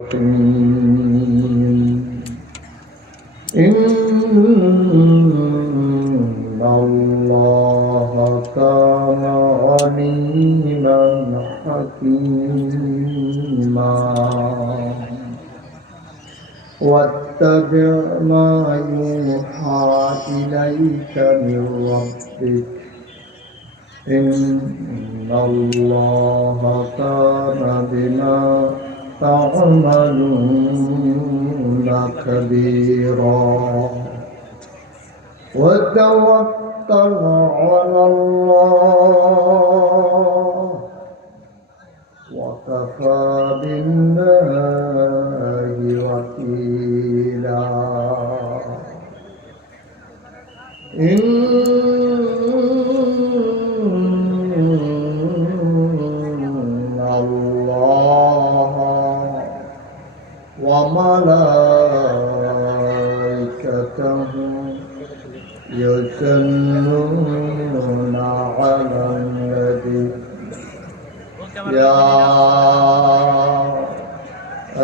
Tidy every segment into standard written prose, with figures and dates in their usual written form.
إن الله كان عليما حكيما واتبع ما يوحى إليك من ربك إن الله كان بما تعملون خبيرا وتوكل على الله وكفى بالله وكيلا إن الله وملائكته يصلون على النبي يا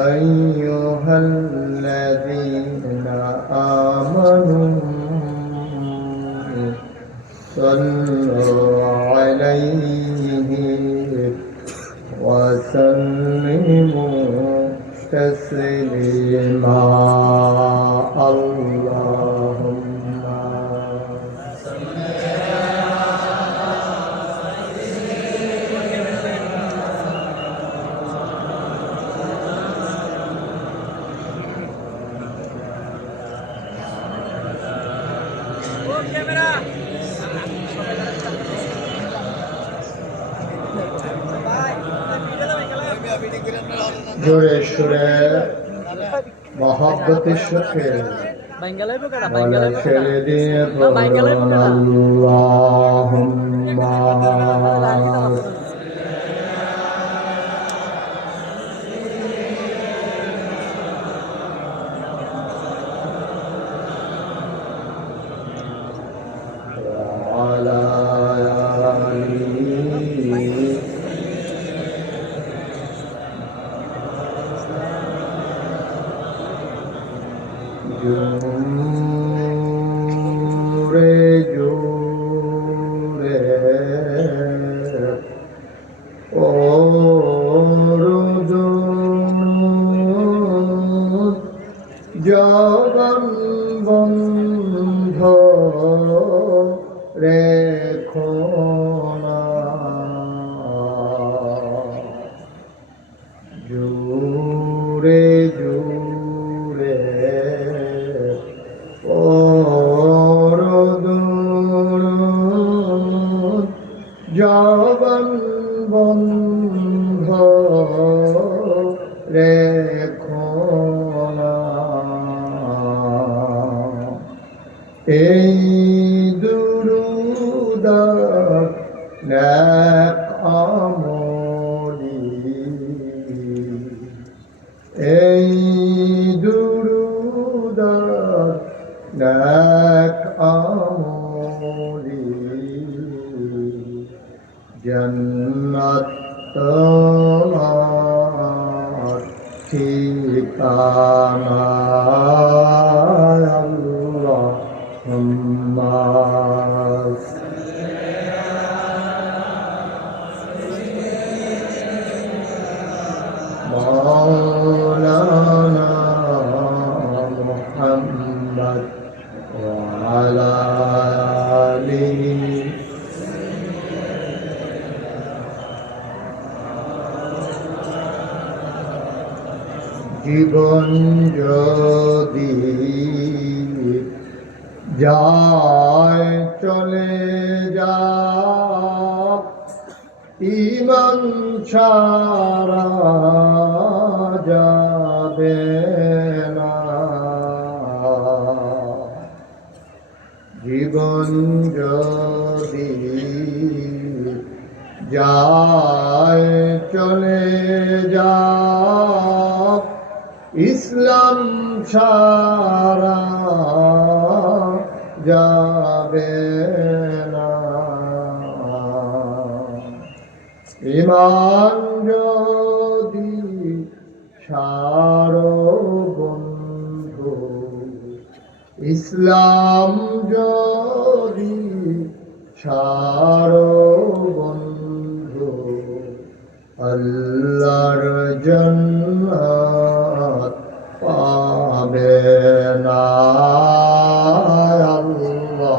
أيها الذين آمنوا صلوا عليه وسلموا تسليما اللهم জোরে সুরে মহব্বতের সাথে বলা ছেড়ে দিয়ে বলুন আল্লাহুম্মা আলা জোরে জোরে ও জগন বন্ধ রেখো না জোরে জোরে জবান বন্ধ রেখো না এই দুরূদ নেক আমলি এই দুরূদ নেক আমলি जन्नत तुम्हार ठिकाना अल्लाहुम्मा मौलाना मुहम्मद व अला आलिहि জীবন যদি যায় চলে যা ঈমান ছাড়া যাবে না জীবন যদি যায় চলে যা ইসলাম ছাড়া যাবে না ঈমান যদি ছাড়ো বন্ধু, ইসলাম যদি ছাড়ো বন্ধু, আল্লাহর জান্নাত পাবে না। আল্লাহুম্মা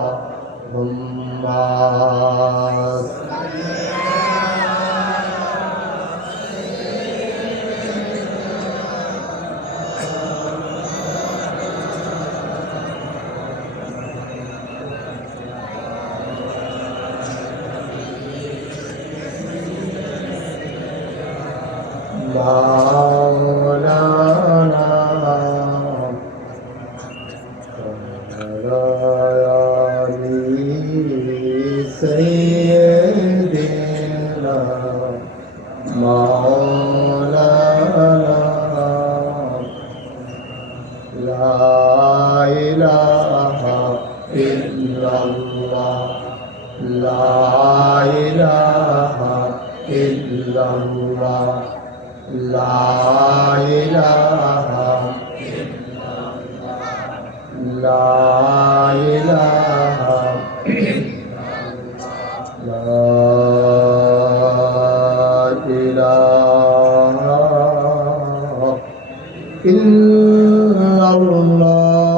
مولانا سيدنا مولانا لا إله إلا الله لا إله إلا الله لا إله إلا الله لا إله لا إله إلا الله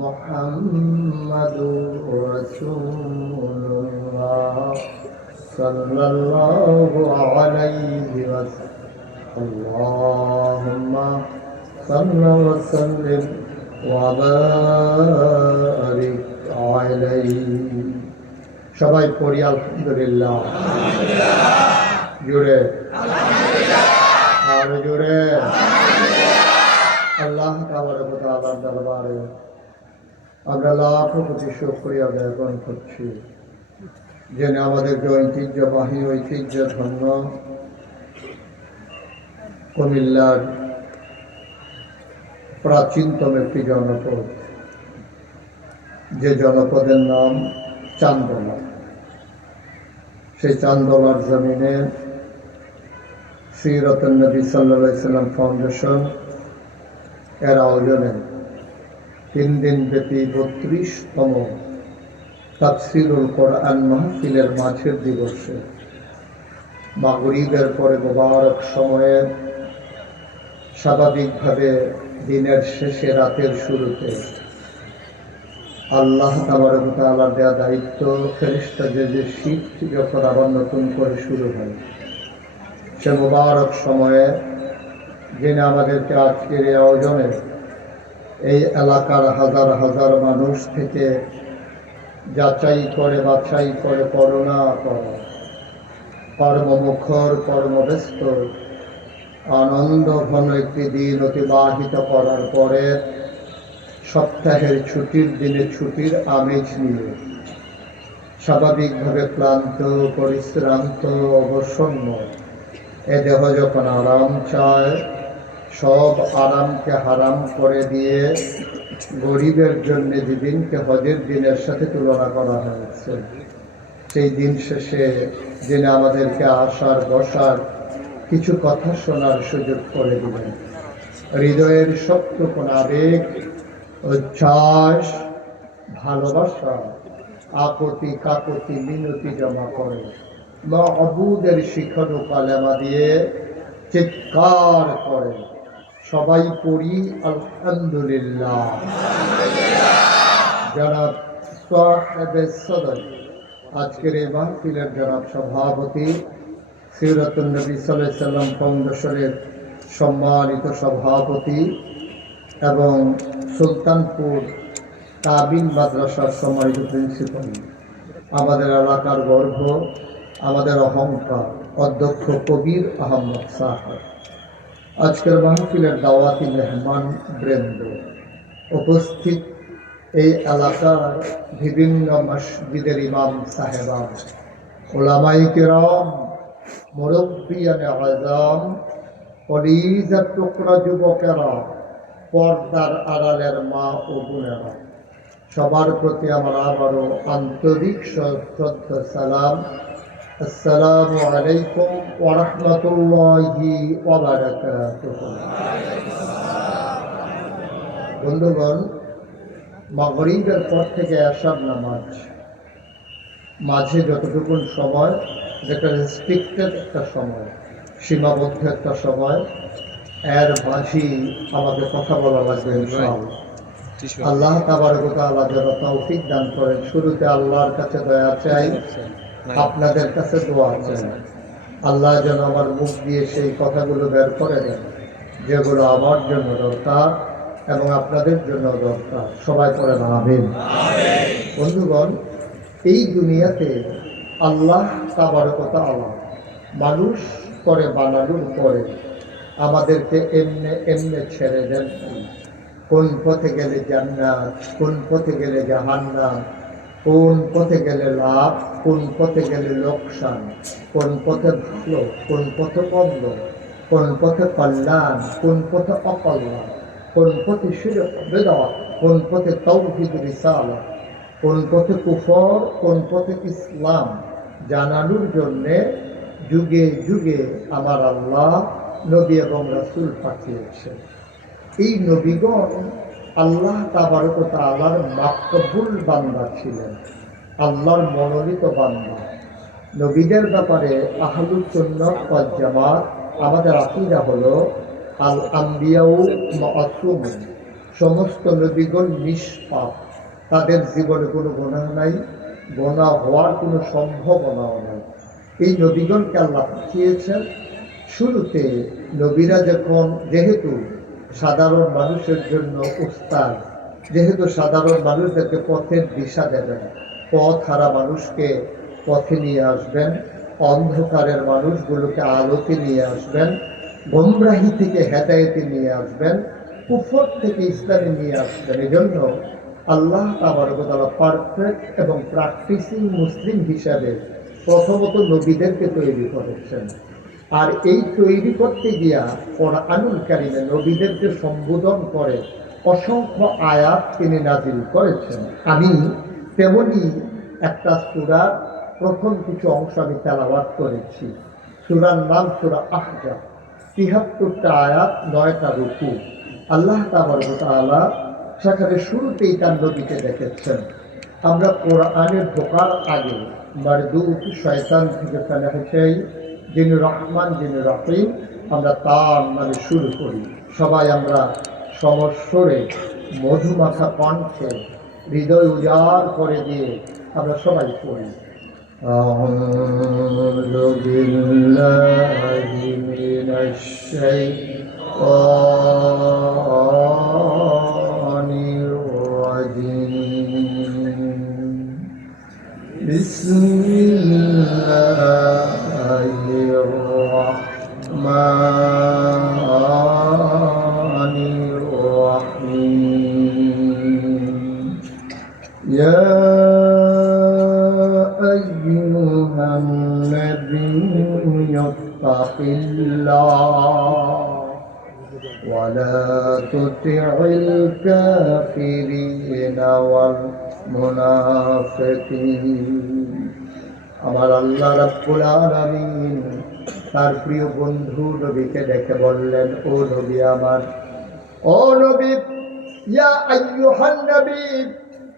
محمد رسول الله صلى الله عليه وسلم اللهم صل وسلم وبارك عليه সবাই পড়ি আলহামদুলিল্লাহ জুড়ে আর জুড়ে আল্লাহ তাআলার দরবারে আমরা লাখ কোটি শুকরিয়া জ্ঞাপন করছি যিনি আমাদেরকে ঐতিহ্যবাহী ঐতিহ্য ধন্য কুমিল্লার প্রাচীনতম একটি জনপদ, যে জনপদের নাম চান্দলা। সেই চান্দলার জমিনে সিরাতুন নবী সাল্লাল্লাহু আলাইহি সাল্লাম ফাউন্ডেশন এর আয়োজনে 3 দিন ব্যাপী 32তম তাফসীরুল কোরআন মাহফিলের মাঝের দিবসে মাগরিবের পরে মোবারক সময়ে স্বাভাবিকভাবে দিনের শেষে রাতের শুরুতে আল্লাহ তাআলার দেওয়া দায়িত্ব ফেরেশতাদের যে শিফট যখন আবার নতুন করে শুরু হয়, সে মোবারক সময়ে যিনি আমাদেরকে আজকের এই আয়োজনে এই এলাকার হাজার হাজার মানুষ থেকে যাচাই করে বাছাই করে করোনা করে কর্মমুখর কর্মব্যস্ত আনন্দ ঘন একটি দিন অতিবাহিত করার পরে সপ্তাহের ছুটির দিনে ছুটির আমেজ নিয়ে স্বাভাবিকভাবে ক্লান্ত পরিশ্রান্ত অবসন্ন এ দেহ যখন আরাম চায়, সব আরামকে হারাম করে দিয়ে গরিবের জন্য যেদিনকে হজের দিনের সাথে তুলনা করা হয়েছে, সেই দিন শেষে যিনি আমাদেরকে আসার বসার কিছু কথা শোনার সুযোগ করে দিলেন, হৃদয়ের সবটুকুন আবেগ, উচ্ছ্বাস, ভালোবাসা, আপত্তি কাকতি মিনতি জমা করে মাবুদের শিখানো কালেমা দিয়ে চিৎকার করে সবাই পড়ি আলহামদুলিল্লাহ। জনাব সাহেবে সদর আজকের এই মাহফিলের জনাব সভাপতি সিরাতুন নবী সাল্লাল্লাহু আলাইহি সাল্লাম ফাউন্ডেশনের সম্মানিত সভাপতি এবং সুলতানপুর তাবিন মাদ্রাসার সম্মানিত প্রিন্সিপাল, আমাদের এলাকার গর্ব, আমাদের অহংকার অধ্যক্ষ কবির আহমদ সাহেব, আজকের মাহফিলের দাওয়াতি মেহমান বৃন্দ, উপস্থিত এই এলাকার বিভিন্ন মসজিদের ইমাম সাহেবান, উলামায়ে কিরাম, মুরব্বিয়ানে আযম, কলিজার টুকরা যুবকেরা, পর্দার আড়ালের মা ও বোনেরা, সবার প্রতি আমার আবারও আন্তরিক শ্রদ্ধা সালাম আসসালামু আলাইকুম ওয়া রাহমাতুল্লাহি ওয়া বারাকাতুহু। বন্ধুগণ, মাগরিবের পর থেকে আশার নামাজ মাঝে যতটুকু সময়, যেটা রেস্ট্রিক্টেড একটা সময়, সীমাবদ্ধ একটা সময়, এর মাঝেই আমাকে কথা বলা লাগবে ইনশাআল্লাহ। আল্লাহ তাবারক ওয়া তাআলা যেন তৌফিক দান করেন। শুরুতে আল্লাহর কাছে দয়া চাই, আপনাদের কাছে দোয়া চাই। আল্লাহ যেন আমার মুখ দিয়ে সেই কথাগুলো বের করে দেন যেগুলো আমার জন্য দরকার এবং আপনাদের জন্য দরকার। সবাই পড়েন আমিন। বন্ধুগণ, এই দুনিয়াতে আল্লাহ তাবারক ওয়া তাআলা মানুষ করে বানানোর পরে আমাদেরকে এমনে এমনে ছেড়ে দেন। কোন পথে গেলে জান্নাত, কোন পথে গেলে জাহান্নাম, কোন পথে গেলে লাভ, কোন পথে গেলে লোকসান, কোন পথে ভালো, কোন পথে মন্দ, কোন পথে কল্যাণ, কোন পথে অকল্যাণ, কোন পথে শিরক বিদআত, কোন পথে তাওহীদ রিসালাত, কোন পথে কুফর, কোন পথে ইসলাম জানানোর জন্যে যুগে যুগে আমার আল্লাহ নবী এবং রাসূল পাঠিয়েছেন। এই নবীগণ আল্লাহ তাবারক ওয়া তাআলার মাকবুল বান্দা ছিলেন, আল্লাহর মনোনীত বান্দা। নবীদের ব্যাপারে আহলুস সুন্নাত ওয়াল জামাত আমাদের আকীদা হলো আল আম্বিয়াউ মাসুমুন, সমস্ত নবীগণ নিষ্পাপ, তাদের জীবনে কোনো গুনাহ নাই, গুনাহ হওয়ার কোনো সম্ভাবনাও নাই। এই নবীগণকে আল্লাহ পাঠিয়েছেন। শুরুতে নবীরা যখন, যেহেতু সাধারণ মানুষের জন্য উস্তাদ, যেহেতু সাধারণ মানুষদেরকে পথের দিশা দেবেন, পথ হারা মানুষকে পথে নিয়ে আসবেন, অন্ধকারের মানুষগুলোকে আলোতে নিয়ে আসবেন, গোমরাহি থেকে হেদায়েতে নিয়ে আসবেন, কুফর থেকে ইসলামে নিয়ে আসবেন। এই জন্য আল্লাহ তাবারক ওয়া তাআলা পারফেক্ট এবং প্র্যাকটিসিং মুসলিম হিসাবে প্রথমত নবীদেরকে তৈরি করেছেন। আর এই তৈরি করতে গিয়া কোরআনুল কারীমে নবীদেরকে সম্বোধন করে অসংখ্য আয়াত তিনি নাজিল করেছেন। আমি তেমনি একটা সূরার প্রথম কিছু অংশ আমি তেলাওয়াত করেছি। সূরার নাম সূরা আহজাব, ৭৩টা আয়াত, ৯টা রুকু। আল্লাহ তাবারক ওয়া তাআলা সেখানে শুরুতেই তার নবীকে দেখেছেন। আমরা কোরআনে ঢোকার আগে মারদুদ শয়তান থেকে ফেলা চাই, যিনি রহমান, যিনি রহিম, আমরা তার নামে শুরু করি। সবাই আমরা সমস্বরে মধুমাখা কণ্ঠে হৃদয় উজাড় করে দিয়ে আমরা সবাই পড়ি। আউযু বিল্লাহি মিনাশ শাইতানির রাজীম। বিসমিল্লাহির রহমানির রহিম। ইয়া আইয়ুহান নাবিয়্যু ইত্তাকিল্লাহ ওয়া লা তুতি'ল কাফিরিনা ওয়াল মুনাফিকিন। আমার আল্লাহ রাব্বুল আলামিন তার প্রিয় বন্ধু নবীকে ডেকে বললেন, ও নবী আমার, ও নবী, ইয়া আইয়ুহান নবী,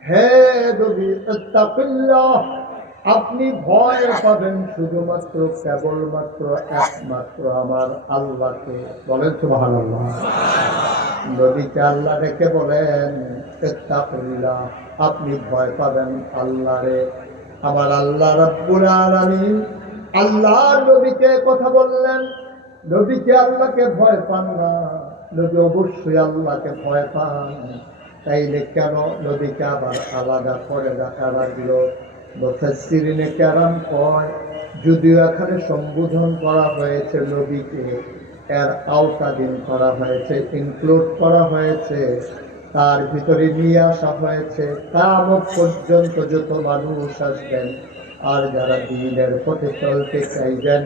হে নবী, ইত্তাকিল্লাহ, আপনি ভয় পাবেন শুধুমাত্র, কেবলমাত্র, একমাত্র আমার আল্লাহকে। বলেন সুবহানাল্লাহ। নবীকে আল্লাহ ডেকে বলেন, ইত্তাকিল্লাহ, আপনি ভয় পাবেন আল্লাহরে। আমার আল্লাহ রাব্বুল আলামিন আল্লাহ নবীকে কথা বললেন। নবীকে আল্লাহকে ভয় পান না, নবী অবশ্যই আল্লাহকে ভয় পান। তাইলে কেন নবীকে আবার আলাদা করে রাখা লাগলো? মুফাসসিরিনে কেরাম কয়, যদিও এখানে সম্বোধন করা হয়েছে নবীকে, এর আওতাধীন করা হয়েছে, ইনক্লুড করা হয়েছে, তার ভিতরে নিয়ে আসা হয়েছে কিয়ামত পর্যন্ত যত মানুষ আসবেন আর যারা দ্বীনের পথে চলতে চাইবেন,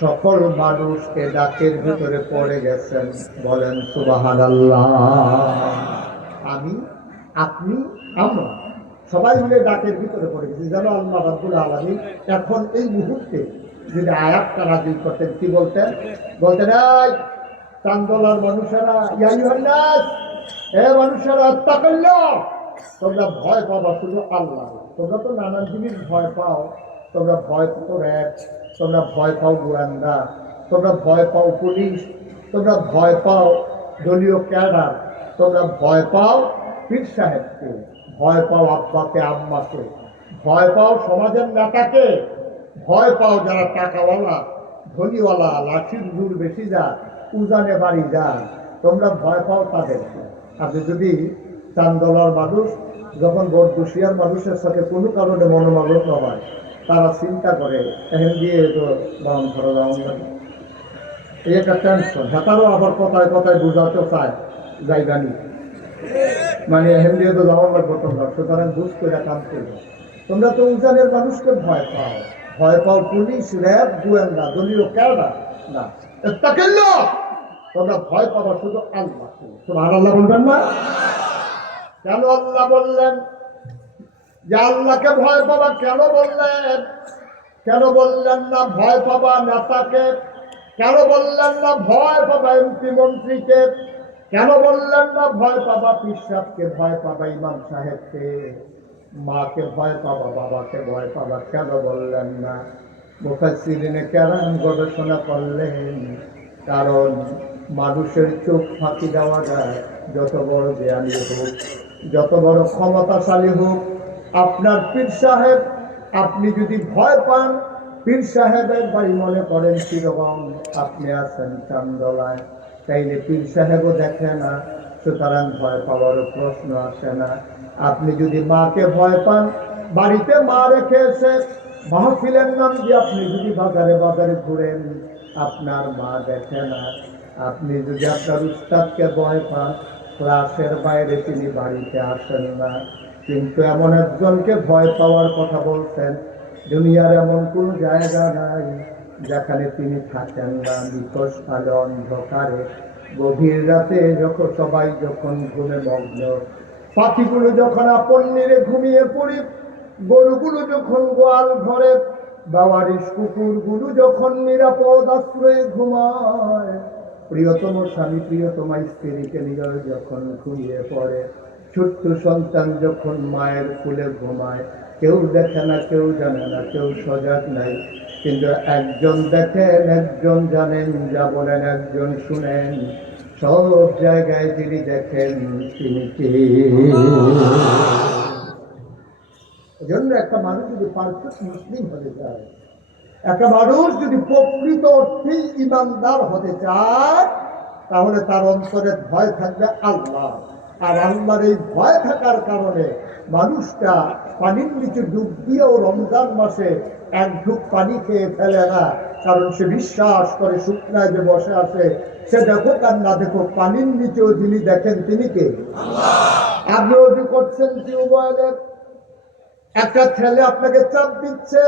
সকল মানুষকে ডাকের ভিতরে পড়ে গেছেন। বলেন সুবহানাল্লাহ। আমি, আপনি, আমরা সবাই মিলে ডাকের ভিতরে পড়ে গেছে যেন আল্লাহ রাব্বুল আলামিন এখন এই মুহূর্তে যদি আয়াতটা নাযিল করতেন, কি বলতেন? বলতেন, এই চান্দোলার মানুষেরা, ইয়া আইয়ুহান নাস, হে মানুষেরা, তাকাল্লাহ, তোমরা ভয় পাবা শুধু আল্লাহ। তোমরা তো নানান জিনিস ভয় পাও, তোমরা ভয় পাও র্যাব, তোমরা ভয় পাও গোয়েন্দা, তোমরা ভয় পাও পুলিশ, তোমরা ভয় পাও দলীয় ক্যাডার, তোমরা ভয় পাও পীর সাহেবকে, ভয় পাও আব্বাকে আম্মাকে, ভয় পাও সমাজের নেতাকে, ভয় পাও যারা টাকাওয়ালা ধনীওয়ালা, লাঠির জোর বেশি যায়, উজানে বাড়ি যায়, তোমরা ভয় পাও তাদেরকে। আপনি যদি চান্দলার মানুষ যখন বরদুশিয়ার মানুষের সাথে কোনো কারণে মনোমালিন্য হয়, তারা চিন্তা করে এখন দিয়ে তো দাম ধরো দাম লাগে, এই একটা টেনশন। হেতারও আবার কথায় কথায় বোঝাতে চায় জায়গা নিয়ে, মানে এখন দিয়ে তো দাম লাগবো তোমরা, সুতরাং বুঝ করে কাম করবে। তোমরা তো উজানের মানুষকে ভয় পাও, ভয় পাও পুলিশ, র্যাব, গোয়েন্দা, দলীয় ক্যাডা না, তোমরা ভয় পাবা শুধু আল্লাহ। সুবহানাল্লাহ বলবেন না? কেন আল্লাহ বললেন যে আল্লাহকে ভয় পাবা? কেন বললেন? কেন বললেন না ভয় পাবা নেতাকে? কেন বললেন না ভয় পাবা এমপি মন্ত্রীকে? কেন বললেন না ভয় পাবা পীর সাহেবকে, ভয় পাবা ইমাম সাহেবকে, মাকে ভয় পাবা, বাবাকে ভয় পাবা? কেন বললেন না? মুফাসসিরিনে কেরাম গবেষণা করলেন, কারণ মানুষের চোখ ফাঁকি দেওয়া যায়, যত বড় জ্ঞানী হোক, যত বড় ক্ষমতাশালী হোক। আপনার পীর সাহেব, আপনি যদি ভয় পান, পীর সাহেবের বাড়ি মনে করেন চিরগং, আপনি আছেন চান্দলায়, তাইলে পীর সাহেবও দেখে না, সুতরাং ভয় পাওয়ারও প্রশ্ন আসে না। আপনি যদি মাকে ভয় পান, বাড়িতে মা রেখে এসে মাহফিলের নাম দিয়ে আপনি যদি বাজারে বাজারে ঘুরেন, আপনার মা দেখে না। আপনি যদি আপনার উস্তাদকে ভয় পান, ক্লাসের বাইরে তিনি বাড়িতে আসেন না। কিন্তু এমন একজনকে ভয় পাওয়ার কথা বলছেন, দুনিয়ার এমন কোন জায়গা নাই যেখানে তিনি থাকেন না। নিকষ কালে অন্ধকারে গভীর রাতে যখন সবাই যখন ঘুমে মগ্ন, পাখিগুলো যখন আপন নিরে ঘুমিয়ে পড়ি, গরুগুলো যখন গোয়াল ঘরে, বাবারিশ কুকুরগুলো যখন নিরাপদ আশ্রয়ে ঘুমায়, প্রিয়তম স্বামী প্রিয়তমা স্ত্রীকে নিয়ে যখন ঘুমিয়ে পড়ে, ছোট্ট সন্তান যখন মায়ের কোলে ঘুমায়, কেউ দেখে না, কেউ জানে না, কেউ সজাগ নাই, কিন্তু একজন দেখেন, একজন জানেন, যা বলেন একজন শুনেন, সব জায়গায় যিনি দেখেন তিনি কে? এজন্য একটা মানুষ যদি পারফেক্ট মুসলিম হতে চায়, একটা মানুষ যদি প্রকৃত অর্থেই ইমানদার হতে চায়, তাহলে তার অন্তরে ভয় থাকবে আল্লাহ। আর আল্লাহর এই ভয় থাকার কারণে মানুষটা পানির নিচে ডুব দিয়েও রমজান মাসে এক ঢুক পানি খেয়ে ফেলে না, কারণ সে বিশ্বাস করে শুকনায় যে বসে আছে, সে দেখুক আর না দেখুক, পানির নিচেও যিনি দেখেন তিনি কে? আপনি অজু করছেন, টিউবওয়েলে একটা ছেলে আপনাকে চাপ দিচ্ছে,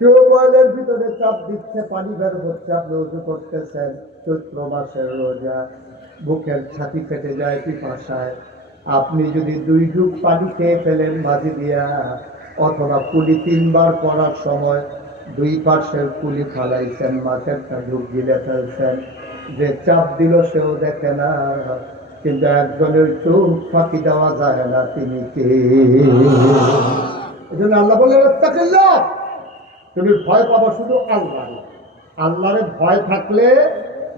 টিউবওয়েলের ভিতরে চাপ দিচ্ছে, পানি বের হচ্ছে, আপনি উজু করতেছেন, চৈত্র মাসের রোজা, বুকের ছাতি ফেটে যায় পিপাসায়, আপনি যদি 2 ঢুক পানি খেয়ে ফেলেন মাঝি দিয়া, অথবা কুলি 3 বার করার সময় 2 পাশের কুলি ফালাইছেন, মাছেরটা ঢুক গিলে ফেলছেন, যে চাপ দিল সেও দেখে না, কিন্তু একজনের চোখ ফাঁকি দেওয়া যায় না, তিনি কে? এই জন্য আল্লাহ বলে, তুমি ভয় পাবো শুধু আল্লাহ। আল্লাহরে ভয় থাকলে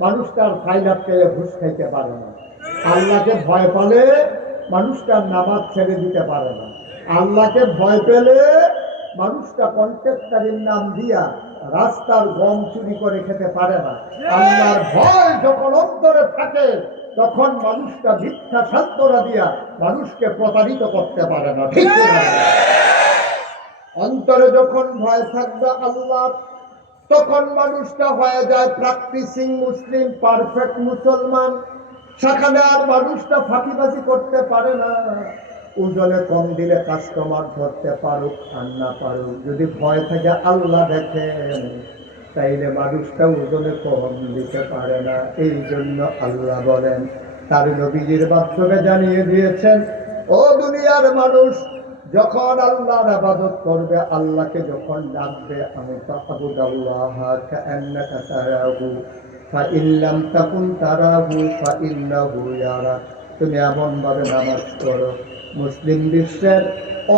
মানুষ তার ফাইলাপ পেয়ে ঘুষ খাইতে পারে না। আল্লাহকে ভয় পালে মানুষটা নামাজ ছেড়ে দিতে পারে না। আল্লাহকে ভয় পেলে মানুষটা কন্ট্রাক্টরের নাম দিয়া রাস্তার গম চুরি করে খেতে পারে না। আল্লাহর ভয় যখন অন্তরে থাকে, তখন মানুষটা মিথ্যা সান্ত্বনা দিয়া মানুষকে প্রতারিত করতে পারে না। ঠিক না? অন্তরে যখন ভয় থাকবে আল্লাহ, তখন মানুষটা হয়ে যায় প্র্যাকটিসিং মুসলিম, পারফেক্ট মুসলমান। সেখানে আর মানুষটা ফাঁকিবাজি করতে পারে না। ওজনে কম দিলে কাস্টমার ধরতে পারুক আর না পারুক, যদি ভয় থাকে আল্লাহ দেখেন, তাইলে মানুষটা ওজনে কম দিতে পারে না। এই জন্য আল্লাহ বলেন, তার নবীজির মাধ্যমে জানিয়ে দিয়েছেন, ও দুনিয়ার মানুষ, যখন আল্লাহর ইবাদত করবে, আল্লাহকে যখন ডাকবে, আনতা আবুদাল্লাহ কাআন্নাকা তারাহু ফাইন লাম তাকুন তারাহু ফাইন্নাহু ইয়ারাক। তুমি এমন ভাবে নামাজ পড়ো, মুসলিম বিশ্বের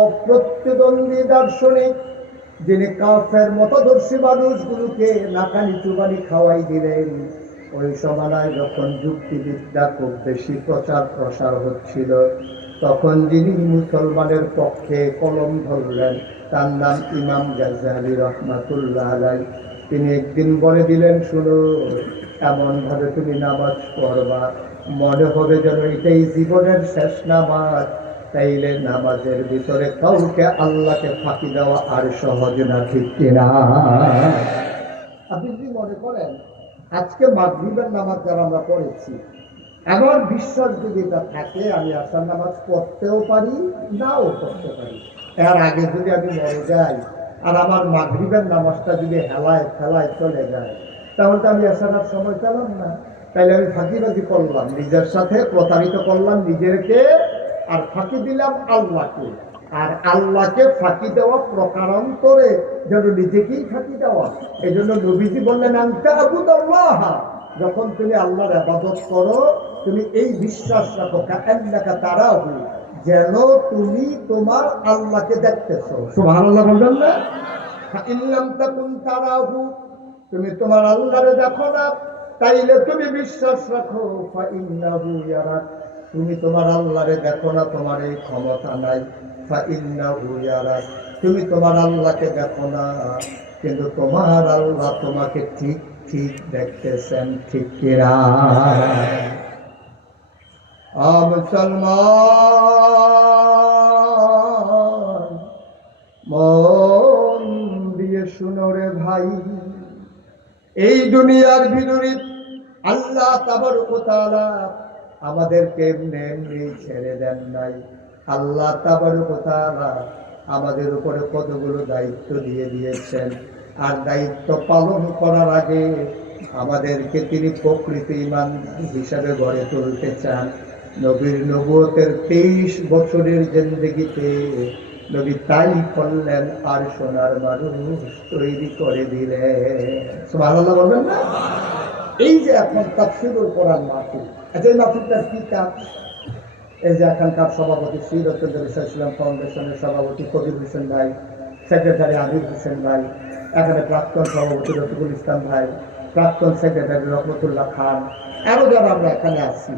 অপ্রতিদ্বন্দ্বী দার্শনিক, যিনি কাফের মতদর্শী মানুষগুলোকে নাকানি চুবানি খাওয়াই দিলেন, ওই সময় যখন যুক্তিবিদ্যা খুব বেশি প্রচার প্রসার হচ্ছিল, তখন যিনি মুসলমানের পক্ষে কলম ধরলেন, তার নাম ইমাম গাজ্জালী রহমাতুল্লাহ আলাইহি। তিনি একদিন বলে দিলেন, শুনো, এমন ভাবে তুমি নামাজ পড়বা, মনে হবে যেন এটাই জীবনের শেষ নামাজ। তাইলে নামাজের ভিতরে কাউকে আল্লাহকে ফাঁকি দেওয়া আর সহজ না, ঠিক কিনা? আপনি যদি মনে করেন আজকে মাগরিবের নামাজ যারা আমরা পড়েছি, আমার বিশ্বাস যদি এটা থাকে, আমি আসার নামাজ পড়তেও পারি, নাও পড়তে পারি। এর আগে যদি আমি মরে যাই আর আমার মাগরিবের নামাজটা যদি হেলায় ফেলায় চলে যায়, তাহলে তো আমি আসার সময় পেলাম না। তাইলে আমি ফাঁকিবাজি করলাম, নিজের সাথে প্রতারিত করলাম নিজেকে, আর ফাঁকি দিলাম আল্লাহকে। আর আল্লাহকে ফাঁকি দেওয়া প্রকারান্তরে যেন নিজেকেই ফাঁকি দেওয়া। এই জন্য নবীজি বললেন, আনতা আবুদাল্লাহ, যখন তুমি আল্লাহর ইবাদত করো, তুমি এই বিশ্বাস রাখো কাআন্নাকা তারাহু, যেন তুমি তোমার আল্লাহকে দেখতেছো। সুবহানাল্লাহ বলবেন না? ফাইন লাম তাকুন তারাহু, তুমি তোমার আল্লাহরে দেখো না, তাইলে তুমি বিশ্বাস রাখো ফাইন্নাহু ইয়ারাক, তুমি তোমার আল্লাহরে দেখো না, তোমার এই ক্ষমতা নাই। ফাইন্নাহু ইয়ারাক, তুমি তোমার আল্লাহকে দেখো না, কিন্তু তোমার আল্লাহ তোমাকে ঠিক ঠিক দেখতেছেন, ঠিক কিনা? মুসলমান, মন দিয়ে শুনো রে ভাই, এই দুনিয়ার ভিতরে আল্লাহ তাবারক ওয়া তাআলা আমাদেরকে এমনি এমনি ছেড়ে দেন নাই। আল্লাহ তাবারক ওয়া তাআলা আমাদের উপরে কতগুলো দায়িত্ব দিয়ে দিয়েছেন, আর দায়িত্ব পালন করার আগে আমাদেরকে তিনি প্রকৃত ঈমান হিসাবে গড়ে তুলতে চান। নবীর নবুয়তের 23 বছরের জিন্দেগিতে নবী তাই করলেন, আর সোনার মানুষ তৈরি করে দিলেন। সুবহানাল্লাহ বলবেন না? এই যে এখন তাফসীরুল কোরআন মাহফিল, আচ্ছা এই মাহফিলটার কি কাজ? এই যে এখানকার সভাপতি সিরাতুল ইসলাম ফাউন্ডেশনের সভাপতি কবির হোসেন ভাই, সেক্রেটারি আবির হোসেন ভাই, এখানে প্রাক্তন সভাপতি রফিকুল ইসলাম ভাই, প্রাক্তন সেক্রেটারি রহমতুল্লাহ খান, আরো যারা আমরা এখানে আছি।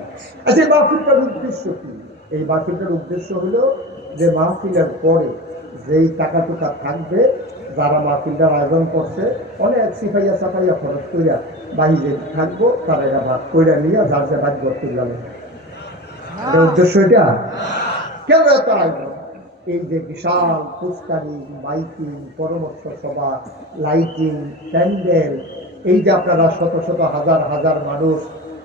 আচ্ছা এই মাহফিলটার উদ্দেশ্য কি? এই মাহফিলটার উদ্দেশ্য হলো যে মাহফিলের পরে যেই টাকাটুকা থাকবে, যারা মাহফিলটার আয়োজন করছে, অনেক সিফাইয়া সাফাইয়া খরচ কইরা বাইরে থাকবো, তারা এরা ভাগ কইরা নিয়ে যার যে ভাগ করতে যাবে। এটা উদ্দেশ্য। এটা কেন এত আয়োজন? এই যে বিশাল পুস্তারি, মাইকিং, পরামর্শ সভা, লাইটিং, প্যান্ডেল, এই যে আপনারা শত শত হাজার হাজার মানুষ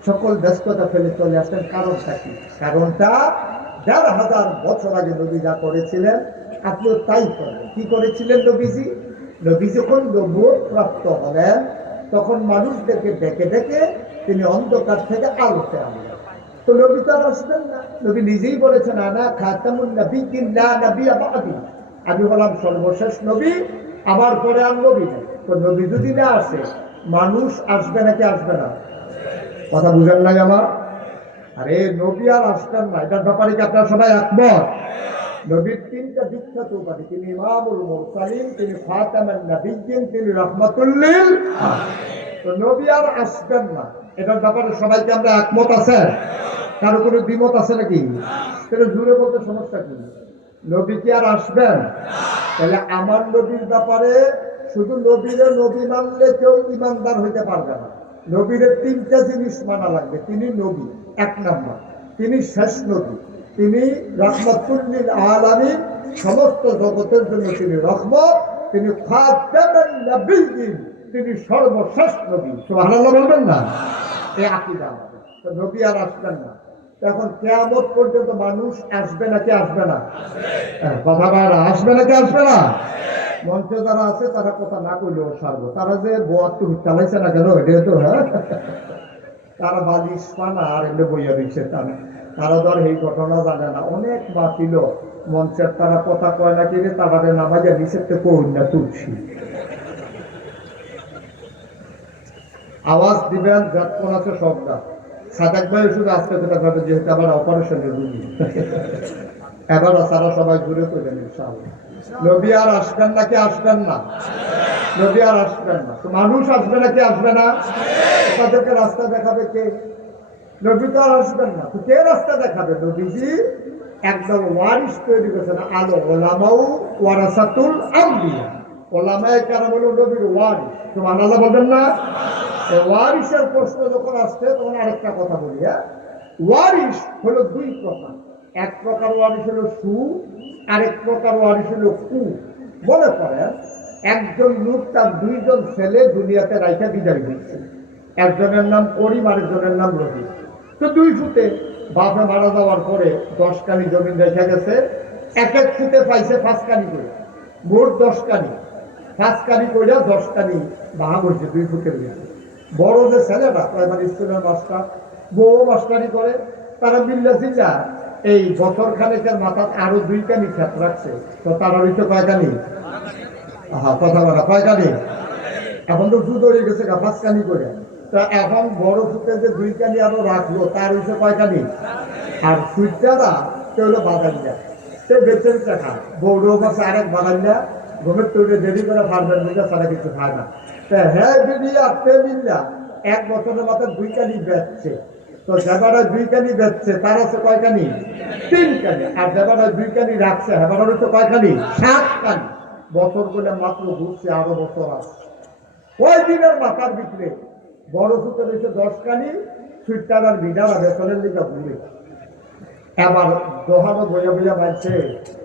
সকল ব্যস্ততা ফেলে চলে আসেন, কারণটা কি? কারণটা ১,৫০০ বছর আগে নবী যা করেছিলেন, আপনিও তাই করবেন। কি করেছিলেন নবীজি? নবী যখন নবুয়ত প্রাপ্ত হলেন, তখন মানুষদেরকে ডেকে ডেকে তিনি অন্ধকার থেকে আলোতে আনলেন। তো নবী তো আর আসবেন না, নবী নিজেই বলেছেন, আনা খাতামুন নাবিয়্যিন লা নাবিয়্যা বা'দি, আমি হলাম সর্বশেষ নবী, আমার পরে আর নবী নেই। তো নবী যদি না আসে, মানুষ আসবে নাকি আসবে না? কথা বুঝেন নাই আমার? আরে নবী আর আসবেন না, এটার ব্যাপারে কি আপনারা সবাই একমত? নবীর 3টা বিখ্যাত উপাধি, তিনি ইমামুল মুরসালিন, তিনি খাতামুন নাবিয়্যিন, তিনি রাহমাতুল লিল আলামিন। তো নবী আর আসবেন না, এটার ব্যাপারে সবাইকে আমরা একমত আছে? কারো কোনো দ্বিমত আছে নাকি? সেটা জুড়ে বলতে সমস্যা কি? নবী কি আর আসবেন? তাহলে আমার নবীর ব্যাপারে শুধু নবীরে নবী মানলে কেউ ইমানদার হইতে পারবে না। নবীরে 3টা জিনিস মানা লাগবে। তিনি নবী, 1 নম্বর, তিনি শেষ নবী, তিনি রাহমাতুল লিল আলামিন, সমস্ত জগতের জন্য তিনি রহমত, তিনি খাতামুন নাবিয়্যিন, তিনি সর্বশেষ নবী। সুবহানাল্লাহ বলবেন না? এই আকীদা আমাদের। তো নবী আর আসবেন না। এখন কিয়ামত পর্যন্ত মানুষ আসবে নাকি আসবে না? কথা বলা আসবে নাকি আসবে না? মঞ্চে যারা আছে তারা কথা না কইলেও সারবো। তারা যে বোয়াত্তু চালাইছে না কেন, এটা তো হ্যাঁ, তারা বালিশ পানা আর এমনি বইয়া দিচ্ছে। তারা ধর এই ঘটনা জানে না। অনেক মাহফিল মঞ্চের তারা কথা কয় না কিনে তারা নামাজে নিষেধ কই না তুলছি আওয়াজ দিবেন যতক্ষণ আছে সব না সাদাক ভাই শুধু আজকে কথা ভাবে যেহেতু আমার অপারেশনের রুগী এবার সারা সবাই ঘুরে করবেন ইনশাআল্লাহ নবী আর আসবেন নাকি আসবেন না নবী আর আসবেন না তো মানুষ আসবে নাকি আসবে না তাদেরকে রাস্তা দেখাবে কে নবী তো আর আসবেন না তো কে রাস্তা দেখাবে নবীজি একদম ওয়ারিস তৈরি করেছেন আলো ওলামাউ ওয়ারাসাতুল আম্বিয়া ওলামায়ে কেরাম হলো নবীর ওয়ারিস সুবহানাল্লাহ বলবেন না ওয়ারিসের প্রশ্ন যখন আসছে তখন আরেকটা কথা বলি ওয়ারিস হলো দুই প্রকার এক প্রকার ওয়ারিস হলো সু আরেক প্রকার ওয়ারিস হলো কু মনে করেন একজন লোক তার দুইজন ছেলে দুনিয়াতে রাইখা বিদায় দিচ্ছে একজনের নাম করিম আরেকজনের নাম রবি তো দুই ফুটে বাপে মারা যাওয়ার পরে 10 কানি জমিন রেখে গেছে এক এক ফুটে পাইছে 5 কানি করে মোট 10 কানি 5 কানি করে 10 কানি ভাগ হয়েছে 2 ফুটের ভিতরে বড় যে ছেলেটা প্রাইমারি স্কুলের মাস্টার বউ মাস্টারি করে তারা মিল্লা জিল্লা এই বছর খানেকের মাথা আরো 2 কানি ক্ষেত রাখছে তো তারা হইতে কয় কানি কথা বলা কয় কানি এখন তো দুধ হয়ে গেছে 5 কানি করে তা এখন বড় ফুটে যে 2 কানি আরো রাখলো তার হইছে কয় কানি আর সুইটারা সে হলো বাদালিয়া সে বেঁচে বেঁচে খায় বৌড়ো মাসে আরেক বাদালিয়া ঘুমের তৈরি দেরি করে পারবেন মিলে সারা কিছু খায় না হ্যাঁ বিলিয়া তে মিল্লা 1 বছরের মাথায় 2 কানি বেচছে তো যেবারা 2 কানি বেচছে তার আছে কয় কানি 3 কানি আর যেবারা 2 কানি রাখছে হেবারা হচ্ছে কয় কানি 7 কানি বছর গুলো মাত্র ঘুরছে আরো বছর আছে ওই দিনের মাথার ভিতরে বড় ফুটে রয়েছে 10 কানি সুইটার আর বিডারা বেতনের দিকে ঘুরে এবার দোহানো বইয়া বইয়া বাজছে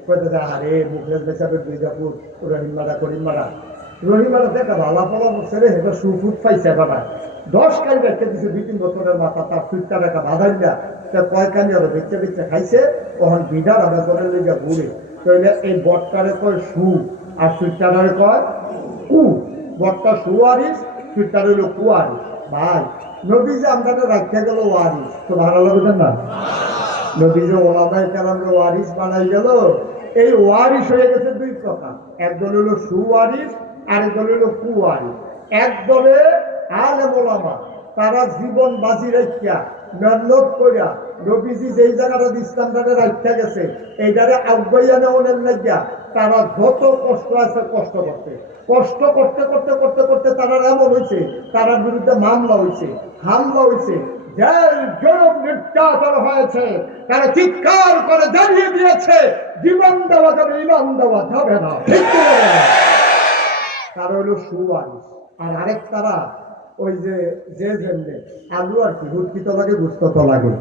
কইতে আরে মুখের বেচাবে 2 ফুট রহিমারা করিমারা রহিমারা দেখা ভালা ফলা ছেড়ে হেটা সুফুট পাইছে বাবা 10 কানি রেখে দিছে 2-3 বছরের মাথা তার সুইটার একটা বাঁধাইলা তা কয় কানি আরো বেচে বেচে খাইছে তখন বিডারা বেতনের দিকে ঘুরে তাহলে এই বটটারে কয় সু আর সুইটারে কয় কু বটটা সুয়ারিস সুইটার হইল কুয়ারিস ভাই নবী যে আমরা রাখিয়া গেল ওয়ারিস তো ভালো লাগবে না নবী যে ওলামায়ে কেরামকে ওয়ারিস বানাই গেল এই ওয়ারিস হয়ে গেছে 2 প্রকার একদল হলো সুওয়ারিস আরেকদল হলো কুওয়ারিস একদলে আলেম ওলামা তারা জীবন বাজি রাখিয়া মেহনত কইরা নবীজি যেই জায়গাটা ইসলামটাকে রাখিয়া গেছে এইটারে আগাইয়া নেওয়ার লাগিয়া তারা যত কষ্ট আছে কষ্ট করতে করতে করতে তারা এমন হয়েছে তার বিরুদ্ধে মামলা হয়েছে হামলা হয়েছে জেল জনম নির্যাতন হয়েছে তারা চিৎকার করে জানিয়ে দিয়েছে জীবন দেওয়া যাবে ইমান দেওয়া যাবে না ঠিক তারা হলো সুওয়ারিস আর আরেক তারা ওই যে যেমনে আলু আর কি হুটকি তো লাগে গুস্ত তো লাগে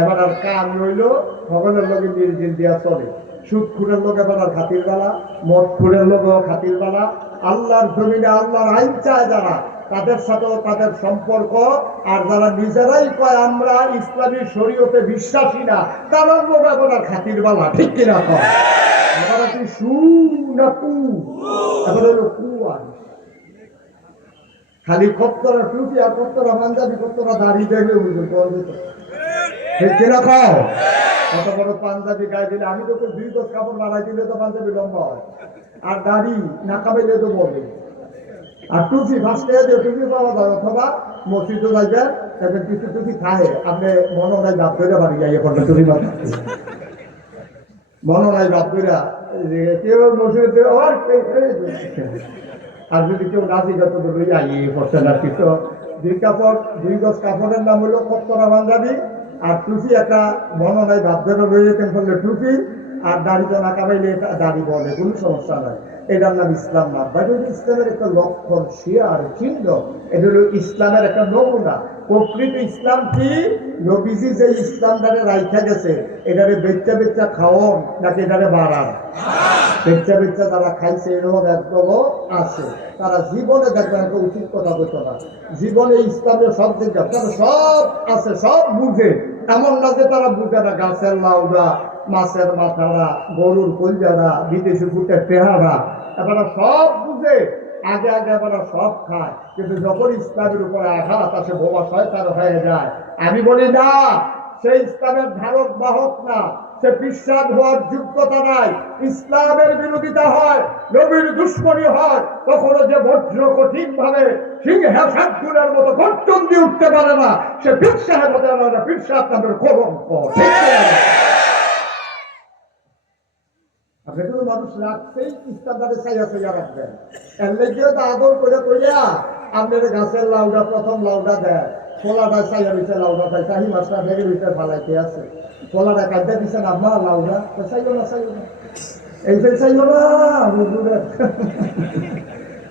এবার আর কাম রইল ভগবানের লগে নির্জিল দিয়া চলে সুদ খুরের লোক এবার আর খাতির বেলা মদ খুরের লোক খাতির বেলা আল্লাহর জমিনে আল্লাহর আইন চায় যারা তাদের সাথেও তাদের সম্পর্ক আর যারা নিজেরাই কয় আমরা ইসলামী শরীয়তে বিশ্বাসী না তারা লোক এবার আর খাতির বেলা ঠিক কিনা কয় এবার আপনি সু না কু এবার হলো কু আর খালি কত্তরা টুপি আর কত্তরা পাঞ্জাবি কত্তরা দাঁড়িয়ে দেখলে বুঝুন ঠিক কিনা কও কত বড় পাঞ্জাবি গায়ে দিলে আমি তো 2 গজ কাপড় বাড়াই দিলে তো পাঞ্জাবি লম্বা হয় আর দাড়ি না কামাইলে তো বলবে আর টুপি ফার্স্টে দিয়ে টুপি পাওয়া যায় অথবা মসজিদে যাইবেন এবং কিছু টুপি খায় আপনি মনে নাই বাপ ধরে বাড়ি যাই এখন টুপি মাথা মনে নাই বাপ ধরে কেউ মসজিদে আর যদি কেউ নাচি যত লই আই পড়ছে না কিন্তু 2 গজ কাপড়ের নাম হলো কত্তরা পাঞ্জাবি আর টুপি একটা মনে নাই বাপ ধরে রয়ে যেতেন বললে টুপি আর দাড়ি তো না কামাইলে দাড়ি বলে কোনো সমস্যা নাই এটার নাম ইসলাম না বাট ইসলামের একটা লক্ষণ শিয়ার চিহ্ন এটা হলো ইসলামের একটা নমুনা প্রকৃত ইসলাম কি নবীজি যে ইসলামটারে রাইখা গেছে এটারে বেচ্চা খাওয়ান নাকি এটারে বাড়ান বেচ্চা তারা খাইছে এরকম একদমও আছে তারা জীবনে দেখবেন একটা উচিত কথা বলতো না জীবনে ইসলামের সব দিকে তারা সব আছে সব বুঝে এমন না যে তারা বুঝে না গাছের লাউডা মাছের মাথারা গরুর কলজারা বিদেশি ফুটের পেহারা এবার সব বুঝে আগে এবার সব খায় কিন্তু যখন ইসলামের উপরে আঘাত আসে বোমা শয়তান হয়ে যায় আমি বলি না সেই ইসলামের ধারক বাহক না সে বিশ্বাস হওয়ার যোগ্যতা নাই। ইসলামের বিরোধিতা হয়, নবীর দুশ্মনী হয়, কখনো যে বজ্র কঠিন ভাবে সিংহাসনের মতো গর্জন দিয়ে উঠতে পারে না, সে বিশ্বাস হতে পারে না। বিশ্বাস তাদের কলঙ্ক। আপনি কিন্তু মানুষ রাখছেই ইস্তাদারে চাইয়া চাইয়া রাখবেন। এর লেগেও তো আদর করে কইয়া আপনার গাছের লাউডা প্রথম লাউডা দেয়, ফলাটা চাইয়া দিচ্ছে লাউডা পাই চাহি মাছটা ভেঙে ভিতরে ফালাইতে আছে, ফলাটা কাটতে দিচ্ছেন আমার লাউডা চাইও না, চাইও না, এই চাইও না হুজুরে,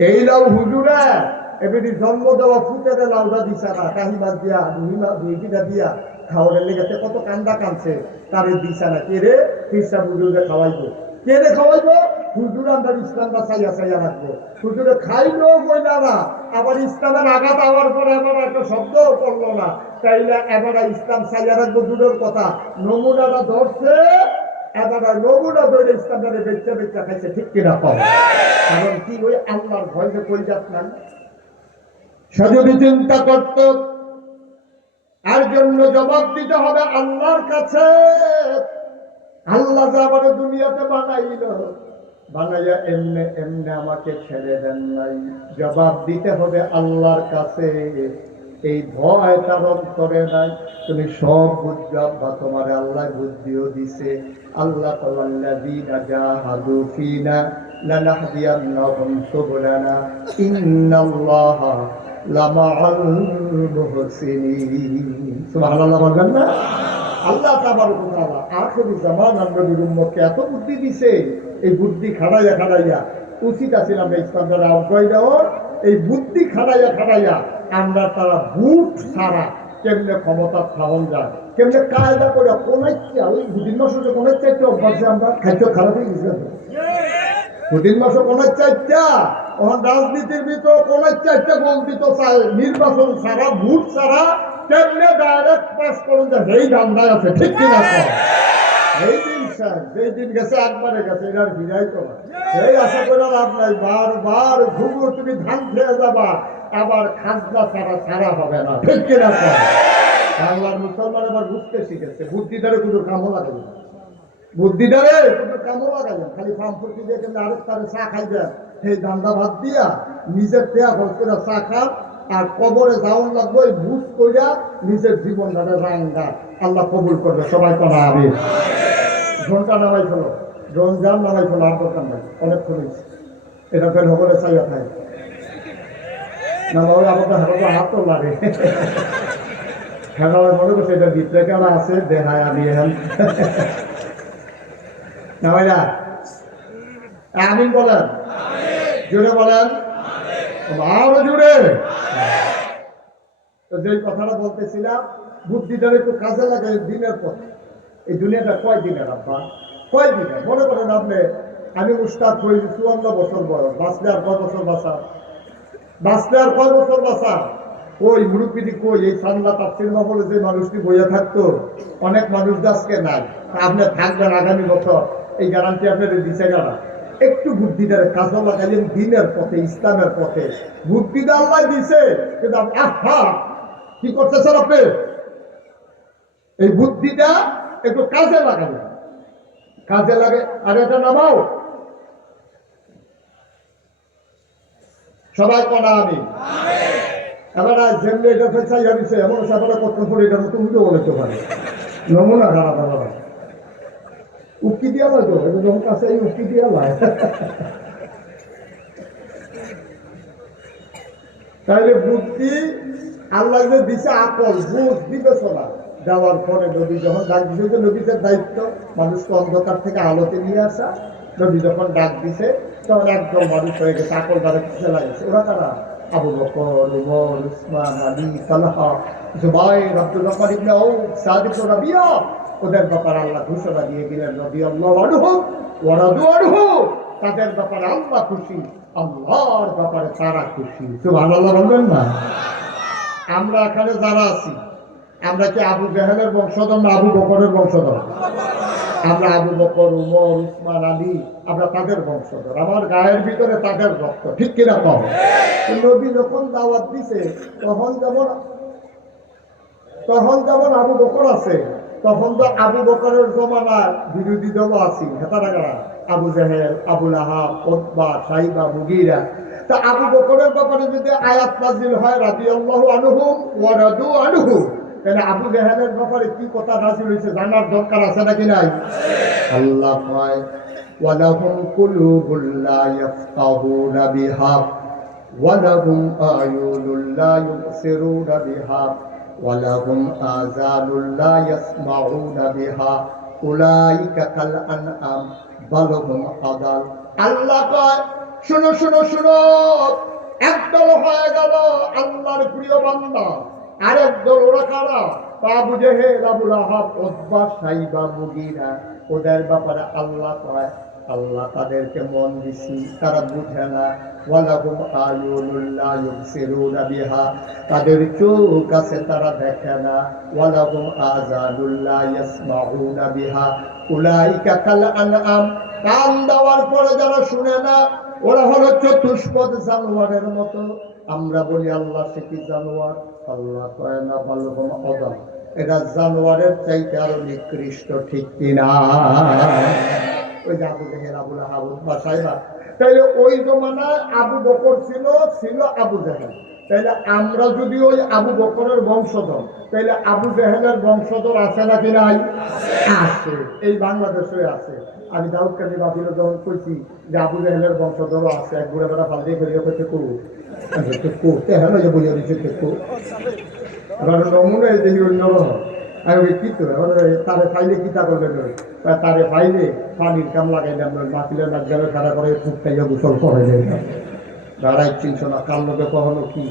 এই লাউ হুজুরে এমনি জন্ম দেওয়া ফুটেতে লাউডা দিছে না, কাহি মাছ দিয়া দুই কিনা দিয়া খাওয়ার লেগেছে, কত কান্দা কানছে তারে দিছে না। কে রে ফিরসা হুজুরে খাওয়াইবো, কে রে খাওয়াইবো? হুজুর আমরা ইসলামটা চাইয়া চাইয়া রাখবো। হুজুরে খাইলো কইলা না, আবার ইসলামের আঘাত হওয়ার পরে এবার একটা শব্দও করলো না, তাইলে এবার ইসলাম চাইয়া রাখবো দূরের কথা, নমুনাটা ধরছে, এবার নমুনা ধরে ইসলামটারে বেচা বেচা খাইছে। ঠিক কিনা পাও? কারণ কি ওই আল্লাহর ভয় যে কই যাত না, সে যদি চিন্তা করত আর জন্য জবাব দিতে হবে আল্লাহর কাছে। আল্লাহ যা আমার দুনিয়াতে বানাইল, বানাইয়া এমনে এমনে আমাকে ছেড়ে দেন নাই, জবাব দিতে হবে আল্লাহর কাছে। এই ভয় তার অন্তরে নাই। তুমি সব বুঝবা, তোমার আল্লাহ বুদ্ধিও দিছে। আল্লাহ আল্লাযীনা জাহাদু ফীনা লানাহদিয়ান্নাহুম সুবুলানা ইন্নাল্লাহা লামাআল মুহসিনিন। সুবহানাল্লাহ বলবেন না? আল্লাহ তাবারক ওয়া তাআলা আখিরি জামানার নবীর উম্মতকে এত বুদ্ধি দিছে, এই বুদ্ধি খাড়াইয়া খাড়াইয়া উচিত আছিল আমরা ইসলামের আওতায় দেওয়ার। এই বুদ্ধি খাড়াইয়া খাড়াইয়া আমরা তারা বুট ছাড়া কেমনে ক্ষমতা খাওয়ান যায়, কেমনে কায়দা করে কোনাইচ্ছে ওই দুদিন মাসে কোনাইচ্ছে একটা অভ্যাসে আমরা খাদ্য খারাপ হয়ে গেছে। দুদিন মাসে কোনাইচ্ছে একটা তখন রাজনীতির ভিতর কোনাইচ্ছে একটা গোল দিত চায়, নির্বাচন ছাড়া ভোট ছাড়া কেমনে ডাইরেক্ট পাস করুন যায়, সেই ধান্দায় আছে। ঠিক কিনা? এই দিন স্যার যেই দিন গেছে একবারে গেছে, এটার ফিরাই তো না। এই আশা করে লাভ নাই, বারবার ঘুঘু তুমি ধান খেয়ে যাবা, আবার খাজনা ছাড়া ছাড়া হবে না। ঠিক কিনা? বাংলার মুসলমান এবার বুঝতে শিখেছে, বুদ্ধিটারে কোনো কামও লাগে না, বুদ্ধিটারে কোনো কামও লাগে না, খালি ফার্ম ফুটি দিয়ে কিন্তু আরেক তারে চা খাইবেন, সেই ধান্দা ভাত দিয়া নিজের দেয়া খরচ করে চা খান, আর কবরে যাওয়ান লাগবে ওই বুঝ কইরা নিজের জীবনটারে রাঙ্গা। আল্লাহ কবুল করবে সবাই। করা আমিন। ঘন্টা নামাই ফেলো, রমজান নামাই ফেলো, আর দরকার নাই, অনেক করেছি। এটা ফেল হবলে চাইয়া খাই না, বাবু আমাদের হাতে হাত তো লাগে, খেলা মনে করছে এটা ভিতরে কেনা আছে দেখায় আমি এখন না ভাইরা। আমিন বলেন, জোরে বলেন, আরো জোরে। তো যে কথাটা বলতেছিলাম, বুদ্ধিটার একটু কাজে লাগে দিনের পর। এই দুনিয়াটা কয় দিনের আব্বা, কয় দিনের? মনে করেন আপনি আমি উস্তাদ হয়েছি 54 বছর বয়স, বাঁচলে আর কয় বছর বাঁচা, বাঁচলে আর কয় বছর বাঁচা? ওই মুরুব্বিদি কই, এই সান্না তাফসীর মাহফিলে যে মানুষটি বইয়া থাকতো, অনেক মানুষ আজকে নাই। আপনি থাকবেন আগামী বছর, এই গ্যারান্টি আপনাদের দিচ্ছে না। একটু বুদ্ধিটারে কাজে লাগাইলেন দিনের পথে, ইসলামের পথে। বুদ্ধিটা আল্লাহ দিছে, কিন্তু আহা কি করতেছেন আপনি? এই বুদ্ধিটা একটু কাজে লাগালেন, কাজে লাগে। আর এটা নামাও সবাই করা আমি। এবার যেমনি এটা চাইয়া দিচ্ছে এমন সাফারা করতে পারে, এটার মতো উল্টো বলতে পারে, নমুনা খারাপ আলাদা উক্তি দিয়া নয় তো, এটা যখন কাছে এই উক্তি দিয়া নয়। তাইলে বুদ্ধি আল্লাহ যে দিছে আকল, বুঝ, বিবেচনা দেওয়ার পরে নবী যখন ডাক দিছে, যে নবীদের দায়িত্ব মানুষকে অন্ধকার থেকে আলোতে নিয়ে আসা। নবী যখন ডাক দিছে তখন একদম মানুষ হয়ে গেছে, আকল দ্বারা পিছিয়ে লাগছে। ওরা তারা আবু বকর, উমর, উসমান, আলী, তালহা, জুবাইর, আব্দুর রহমান ইবনে আউফ, সাদ ইবনে রাবিয়া, ওদের ব্যাপারে আল্লাহ ঘোষণা দিয়ে দিলেন রাদিয়াল্লাহু আনহু ওয়া রাদু আনহু। তাদের ব্যাপারে আল্লাহ খুশি, আল্লাহর ব্যাপারে তারা খুশি। সুবহানাল্লাহ বলবেন না? আমরা এখানে যারা আছি, আমরা কি আবু জাহেলের বংশধর না আবু বকরের বংশধর? আমরা আবু বকর, উমর, উসমান, আলী, আমরা তাদের বংশধর। আমার গায়ের ভিতরে তাদের রক্ত। ঠিক কিনা কম? নবী যখন দাওয়াত দিছে তখন যেমন আবু বকর আছে, তখন তো আবু বকরের জমানার বিরোধী দল আছে, হেতারা আবু জাহেল, আবুল আহাব, উতবা, সাইবা, মুগীরা। তা আবু বকরের ব্যাপারে যদি আয়াত নাযিল হয় রাদিয়াল্লাহু আনহুম ওয়া রাদু আনহু, তাহলে আবু জাহেলের ব্যাপারে কি কথা নাযিল হয়েছে জানার দরকার আছে নাকি নাই? আল্লাহ কয় ওয়ালাহুম কুলুবুল লা ইয়াফকাহুনা বিহা ওয়ালাহুম আয়ুনুল লা ইউবসিরুনা বিহা ওয়ালাহুম আযানুল লা ইয়াসমাউনা বিহা উলাইকা কাল আনআম বাল হুম আদাল। আল্লাহ কয় শুনো শুনো শুনো, একদল হয়ে গেল আল্লাহর প্রিয় বান্দা, আরেক দল ওরা কারা? আবু জেহেল, আবুল আহাব, উতবা, সাইবা, মুগীরা। ওদের ব্যাপারে আল্লাহ কয় আল্লাহ তাদেরকে মন দিছি, তারা বুঝে না। ওয়ালাহুম আয়ুনুল লা ইউবসিরুনা বিহা, তাদের চোখ আছে তারা দেখে না। ওয়ালাহুম আযানুল লা ইয়াসমাউনা বিহা উলাইকা কাল আনআম, কান দেওয়ার পরে যারা শুনে না ওরা হলো চতুষ্পদ জানোয়ারের মতো। আমরা বলি আল্লাহ সে কি জানোয়ার? আল্লাহ কয় না, বালহুম আদাল, এটা জানোয়ারের চাইতে আরো নিকৃষ্ট, ঠিক কিনা? ওই যে আবু জাহেল, আবুল আহাব, উতবা, সাইবা। তাইলে ওই জমানায় আবু বকর ছিল আবু জাহেল। তাইলে আমরা যদি ওই আবু বকরের বংশধর, তাইলে আবু জাহেলের বংশধর আছে নাকি নাই? আছে, এই বাংলাদেশে আছে। আমি দাউদ কাজী বাবিল যখন কইছি যে আবু জাহেলের বংশধরও আছে, এক বুড়া বেড়া ফাল দিয়ে ফেরিয়ে করতে করতে হ্যাঁ বলিয়া দিচ্ছে এবার নমুনা দেখি অন্যরকম। আমি কি তো তারে ফাইলে কিতা করবে, তারে ফাইলে পানির কাম লাগাইলাম, মাতিলে না গেলে খাড়া করে ফুটকাইয়া গোসল করে দাঁড়াই চিনছ না কার লোকে কখনো কি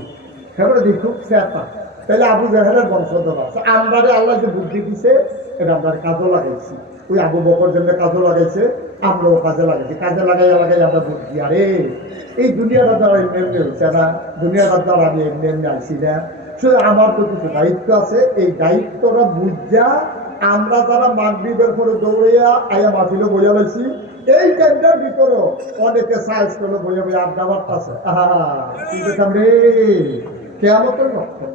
সেগুলো দিই খুব চেতা। তাহলে আবু জাহেলের বংশধর আছে। আমরা আল্লাহ যে বুদ্ধি দিছে এটা আমরা কাজও লাগাইছি। ওই আবু বকর যেমন কাজও লাগাইছে, আমরাও কাজে লাগাইছি। কাজে লাগাই আমরা বুদ্ধি আরে এই দুনিয়াটা দ্বারা এমনি এমনি হচ্ছে না, দুনিয়াটার দ্বারা আমি এমনি এমনি আইসি না। শুধু আমার তো কিছু দায়িত্ব আছে, এই দায়িত্বটা বুঝা আমরা যারা মাগরিবের পরে দৌড়িয়া আয়া মাহফিলে বইয়া লাইছি, এই টাইমটার ভিতরেও অনেকে সাইজ করলো বইয়া বইয়া আড্ডা মারতাছে। রে কেয়ামতের লক্ষণ,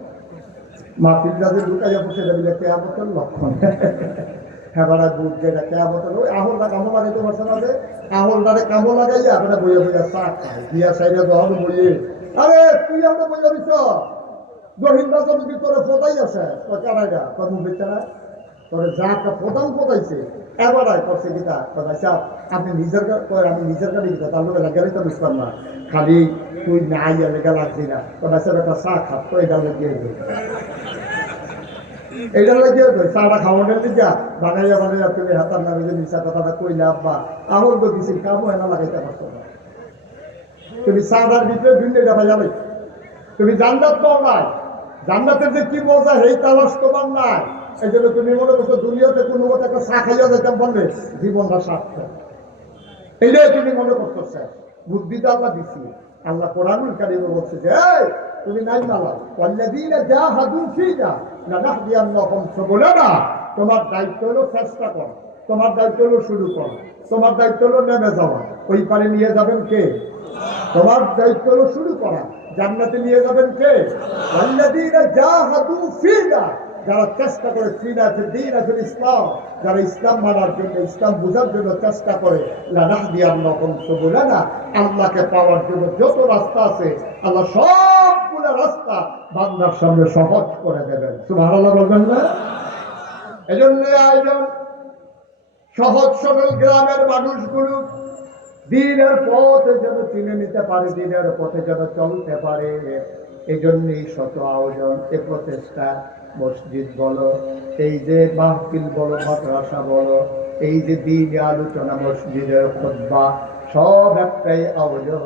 মাহফিল যাদের ঢুকাইয়া বসে যাবে কেয়ামতের লক্ষণ। হেবারা দুধ যেটা কেয়ামতের ওই আহলটা কামো লাগাইতে পারছে না, যে আহলটারে কামো লাগাইয়া আমরা বইয়া বইয়া চা খাই দিয়া সাইডে দহন বইয়ে। আরে তুই আমরা বইয়া দিছ জহিন্দা যদি ভিতরে ফোটাই আছে কারাইরা কত বেচারা তোর যা একটা প্রধান ফোটাইছে এবারাই করছে গীতা কথা। আপনি নিজের আমি নিজের গাড়ি গীতা তার লোকের গাড়ি তো বুঝতাম না, খালি তুই না আইয়া লেগে লাগছি না কথা। একটা চা খাত তো এটা লেগে এইটা লাগিয়ে চাটা খাওয়ানোর দিকে বানাইয়া বানাইয়া তুমি হাতার নামে যে মিশা কথাটা কইলাম বা আমল তো দিছি কামও এনা লাগাইতে পারতো না। তুমি চাটার ভিতরে দুইটা ভাইয়া লাগ, তুমি জান্নাত পাও নাই, জান্নাতের যে কি মজা এই তালাশ তোমার নাই। এই জন্য তুমি মনে করছো দুনিয়াতে কোনো মতো একটা চা খাইয়া যেতাম বললে জীবনটা সার্থক, এইটাই তুমি মনে করছো। স্যার বুদ্ধিটা আল্লাহ দিচ্ছি। আল্লাহ কোরআনুল কারীমে বলছে যে তুমি নাই মালা ওয়াল্লাযীনা জাহাদু ফীনা লানাহদিয়ান্নাহুম সুবুলানা। তোমার দায়িত্ব হলো চেষ্টা করা, তোমার দায়িত্ব হলো শুরু করা, তোমার দায়িত্ব হলো নেমে যাওয়া। ওই পারে নিয়ে যাবেন কে? তোমার দায়িত্ব হলো শুরু করা। জান্নাতে নিয়ে যাবেন কে? ওয়াল্লাযীনা জাহাদু ফীনা, যারা চেষ্টা করে, ইসলাম, যারা ইসলাম মানার জন্য, ইসলাম বোঝার জন্য চেষ্টা করে, লানাহদিয়ান্নাহুম সুবুলানা, আল্লাহকে পাওয়ার জন্য যত রাস্তা আছে আল্লাহ সবগুলো রাস্তা বান্দার সামনে সহজ করে দেবেন। সুবহানাল্লাহ বলবেন না? এজন্য আয়োজন সহজ সরল গ্রামের মানুষগুলো দিনের পথে যেন চিনে নিতে পারে, দিনের পথে যেন চলতে পারে। এই জন্যই শত আয়োজন, এ প্রচেষ্টা। মসজিদ বলো, এই যে মাহফিল বলো, মাদ্রাসা বলো, এই যে দ্বীনের আলোচনা, মসজিদের খুতবা, সব একটাই আয়োজন।